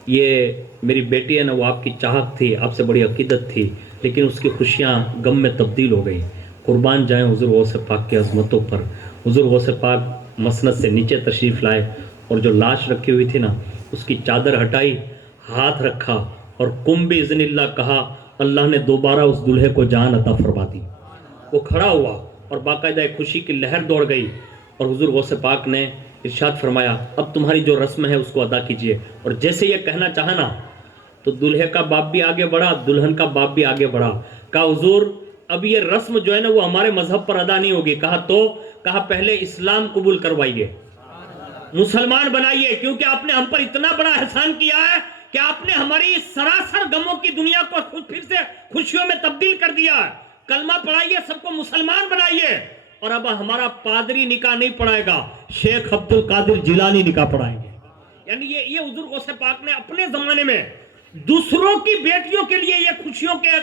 یہ میری بیٹی ہے نا، وہ آپ کی چاہت تھی، آپ سے بڑی عقیدت تھی، لیکن اس کی خوشیاں غم میں تبدیل ہو گئی۔ قربان جائیں حضور غوث پاک کی عظمتوں پر۔ حضور غوث پاک مسند سے نیچے تشریف لائے، اور جو لاش رکھی ہوئی تھی نا اس کی چادر ہٹائی، ہاتھ رکھا اور قم باذن اللہ کہا، اللہ نے دوبارہ اس دلہے کو جان عطا فرما دی۔ وہ کھڑا ہوا اور باقاعدہ ایک خوشی کی لہر دوڑ گئی، اور حضور غوث پاک نے ارشاد فرمایا اب تمہاری جو رسم ہے اس کو ادا کیجئے۔ اور جیسے یہ کہنا چاہا نا تو دلہے کا باپ بھی آگے بڑھا، دلہن کا باپ بھی آگے بڑھا۔ کہا حضور اب یہ رسم جو ہے نا وہ ہمارے مذہب پر ادا نہیں ہوگی۔ کہا تو؟ کہا پہلے اسلام قبول کروائیے، مسلمان بنائیے، کیونکہ آپ نے ہم پر اتنا بڑا احسان کیا ہے کہ آپ نے ہماری سراسر غموں کی دنیا کو پھر سے خوشیوں میں تبدیل کر دیا ہے۔ کلمہ پڑھائیے، سب کو مسلمان بنائیے۔ اور اب ہمارا پادری نکاح نہیں پڑھائے گا، شیخ عبد القادر جیلانی نکاح پڑھائیں گے۔ یعنی یہ حضور غوث پاک نے اپنے زمانے میں دوسروں کی بیٹیوں کے لیے یہ خوشیوں کے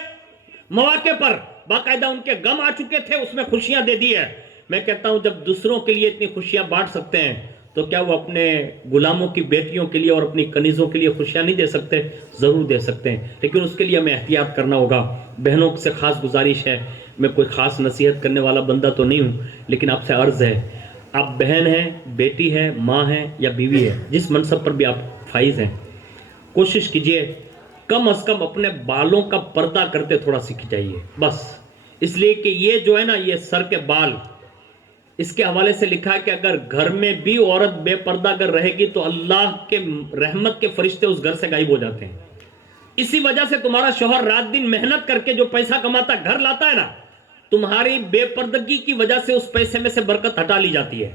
مواقع پر باقاعدہ ان کے غم آ چکے تھے، اس میں خوشیاں دے دی ہے۔ میں کہتا ہوں جب دوسروں کے لیے اتنی خوشیاں بانٹ سکتے ہیں تو کیا وہ اپنے غلاموں کی بیٹیوں کے لیے اور اپنی کنیزوں کے لیے خوشیاں نہیں دے سکتے؟ ضرور دے سکتے ہیں، لیکن اس کے لیے ہمیں احتیاط کرنا ہوگا۔ بہنوں سے خاص گزارش ہے، میں کوئی خاص نصیحت کرنے والا بندہ تو نہیں ہوں، لیکن آپ سے عرض ہے، آپ بہن ہیں، بیٹی ہے، ماں ہیں یا بیوی ہے، جس منصب پر بھی آپ فائز ہیں، کوشش کیجئے کم از کم اپنے بالوں کا پردہ کرتے تھوڑا سیکھ جائیے، بس اس لیے کہ یہ جو ہے نا یہ سر کے بال، اس کے حوالے سے لکھا ہے کہ اگر گھر میں بھی عورت بے پردہ اگر رہے گی تو اللہ کے رحمت کے فرشتے اس گھر سے غائب ہو جاتے ہیں۔ اسی وجہ سے تمہارا شوہر رات دن محنت کر کے جو پیسہ کماتا گھر لاتا ہے نا، تمہاری بے پردگی کی وجہ سے اس پیسے میں سے برکت ہٹا لی جاتی ہے۔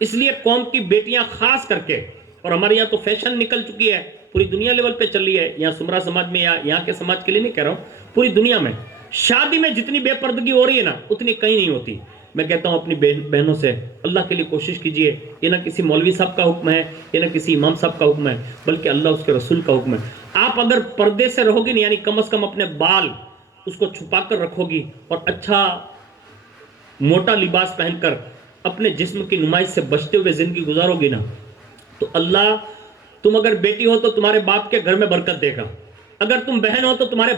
اس لیے قوم کی بیٹیاں خاص کر کے، اور ہمارے یہاں تو فیشن نکل چکی ہے، پوری دنیا لیول پہ چل رہی ہے، یہاں سمرا سماج میں یا یہاں کے سماج کے لیے نہیں کہہ رہا ہوں، پوری دنیا میں شادی میں جتنی بے پردگی ہو رہی ہے نا اتنی کہیں نہیں ہوتی۔ میں کہتا ہوں اپنی بہنوں سے اللہ کے لیے کوشش کیجئے، یہ نہ کسی مولوی صاحب کا حکم ہے، یہ نہ کسی امام صاحب کا حکم ہے، بلکہ اللہ اس کے رسول کا حکم ہے۔ آپ اگر پردے سے رہو گی نا، یعنی کم از کم اپنے بال اس کو چھپا کر رکھو گی اور اچھا موٹا لباس پہن کر اپنے جسم کی نمائش سے بچتے ہوئے زندگی گزارو گی نا، تو اللہ، تم اگر بیٹی ہو تو تمہارے باپ کے گھر میں برکت دے گا، اگر تم بہن ہو تو تمہارے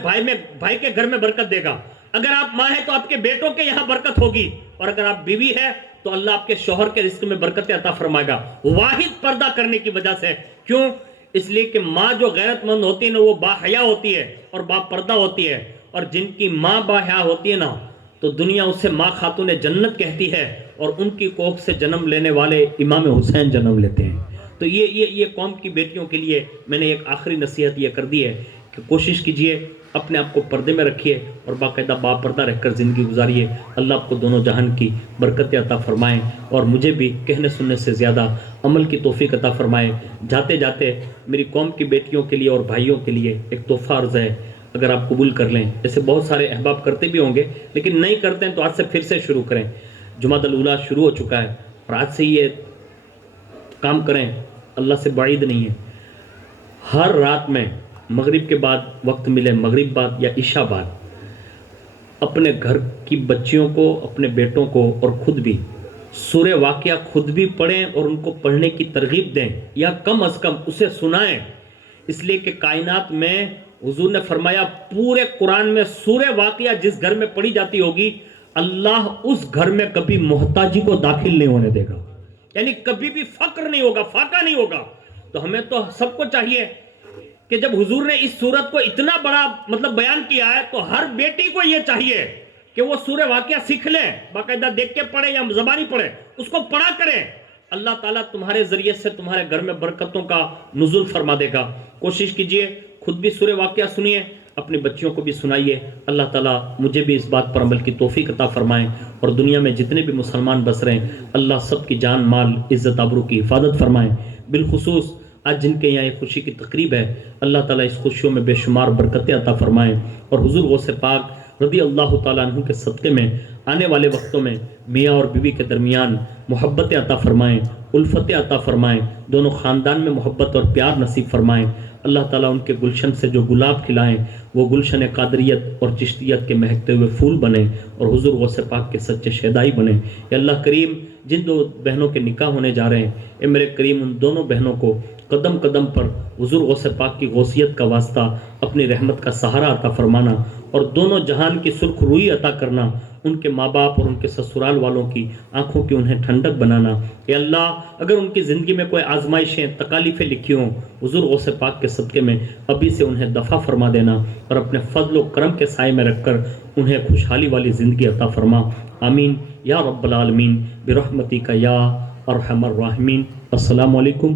بھائی کے گھر میں برکت دے گا، اگر آپ ماں ہیں تو آپ کے بیٹوں کے یہاں برکت ہوگی، اور اگر آپ بیوی ہے تو اللہ آپ کے شوہر کے رزق میں برکت عطا فرمائے گا، واحد پردہ کرنے کی وجہ سے۔ کیوں؟ اس لیے کہ ماں جو غیرت مند ہوتی ہے نا وہ با حیا ہوتی ہے اور با پردہ ہوتی ہے، اور جن کی ماں با حیا ہوتی ہے نا تو دنیا اسے ماں خاتون جنت کہتی ہے، اور ان کی کوکھ سے جنم لینے والے امام حسین جنم لیتے ہیں۔ تو یہ قوم کی بیٹیوں کے لیے میں نے ایک آخری نصیحت یہ کر دی ہے کہ کوشش کیجئے اپنے آپ کو پردے میں رکھیے اور باقاعدہ باپردہ رہ کر زندگی گزاریے۔ اللہ آپ کو دونوں جہان کی برکت عطا فرمائیں، اور مجھے بھی کہنے سننے سے زیادہ عمل کی توفیق عطا فرمائیں۔ جاتے جاتے میری قوم کی بیٹیوں کے لیے اور بھائیوں کے لیے ایک تحفہ عرض ہے، اگر آپ قبول کر لیں، جیسے بہت سارے احباب کرتے بھی ہوں گے لیکن نہیں کرتے ہیں تو آج سے پھر سے شروع کریں۔ جمعہ الاولیٰ شروع ہو چکا ہے اور آج سے یہ کام کریں، اللہ سے بعید نہیں ہے۔ ہر رات میں مغرب کے بعد وقت ملے، مغرب بعد یا عشاء بعد، اپنے گھر کی بچیوں کو، اپنے بیٹوں کو اور خود بھی سورہ واقعہ خود بھی پڑھیں اور ان کو پڑھنے کی ترغیب دیں، یا کم از کم اسے سنائیں، اس لیے کہ کائنات میں حضور نے فرمایا پورے قرآن میں سورہ واقعہ جس گھر میں پڑھی جاتی ہوگی اللہ اس گھر میں کبھی محتاجی کو داخل نہیں ہونے دے گا، یعنی کبھی بھی فقر نہیں ہوگا، فاقہ نہیں ہوگا۔ تو ہمیں تو سب کو چاہیے کہ جب حضور نے اس سورت کو اتنا بڑا بیان کیا ہے تو ہر بیٹی کو یہ چاہیے کہ وہ سورہ واقعہ سیکھ لیں، باقاعدہ دیکھ کے پڑھے یا زبانی پڑھے، اس کو پڑھا کریں۔ اللہ تعالیٰ تمہارے ذریعے سے تمہارے گھر میں برکتوں کا نزول فرما دے گا۔ کوشش کیجئے خود بھی سورہ واقعہ سنیے، اپنی بچیوں کو بھی سنائیے۔ اللہ تعالیٰ مجھے بھی اس بات پر عمل کی توفیق عطا فرمائیں، اور دنیا میں جتنے بھی مسلمان بس رہے ہیں اللہ سب کی جان مال عزت آبرو کی حفاظت فرمائیں۔ بالخصوص آج جن کے یہاں یہ خوشی کی تقریب ہے، اللہ تعالیٰ اس خوشیوں میں بے شمار برکتیں عطا فرمائیں، اور حضور غوث پاک رضی اللہ تعالیٰ عنہ کے صدقے میں آنے والے وقتوں میں میاں اور بیوی کے درمیان محبت عطا فرمائیں، الفت عطا فرمائیں، دونوں خاندان میں محبت اور پیار نصیب فرمائیں۔ اللہ تعالیٰ ان کے گلشن سے جو گلاب کھلائیں وہ گلشن قادریت اور چشتیت کے مہکتے ہوئے پھول بنیں، اور حضور غوث پاک کے سچے شہدائی بنیں۔ یا اللہ کریم، جن دو بہنوں کے نکاح ہونے جا رہے ہیں، اے میرے کریم ان دونوں بہنوں کو قدم قدم پر حضور غوث پاک کی غوثیت کا واسطہ اپنی رحمت کا سہارا عطا فرمانا، اور دونوں جہان کی سرخ روئی عطا کرنا، ان کے ماں باپ اور ان کے سسرال والوں کی آنکھوں کی انہیں ٹھنڈک بنانا۔ اے اللہ، اگر ان کی زندگی میں کوئی آزمائشیں، تکالیفیں لکھی ہوں، حضور غوث پاک کے صدقے میں ابھی سے انہیں دفع فرما دینا، اور اپنے فضل و کرم کے سائے میں رکھ کر انہیں خوشحالی والی زندگی عطا فرما۔ آمین یا رب العالمین برحمتک یا ارحم الراحمین۔ السلام علیکم۔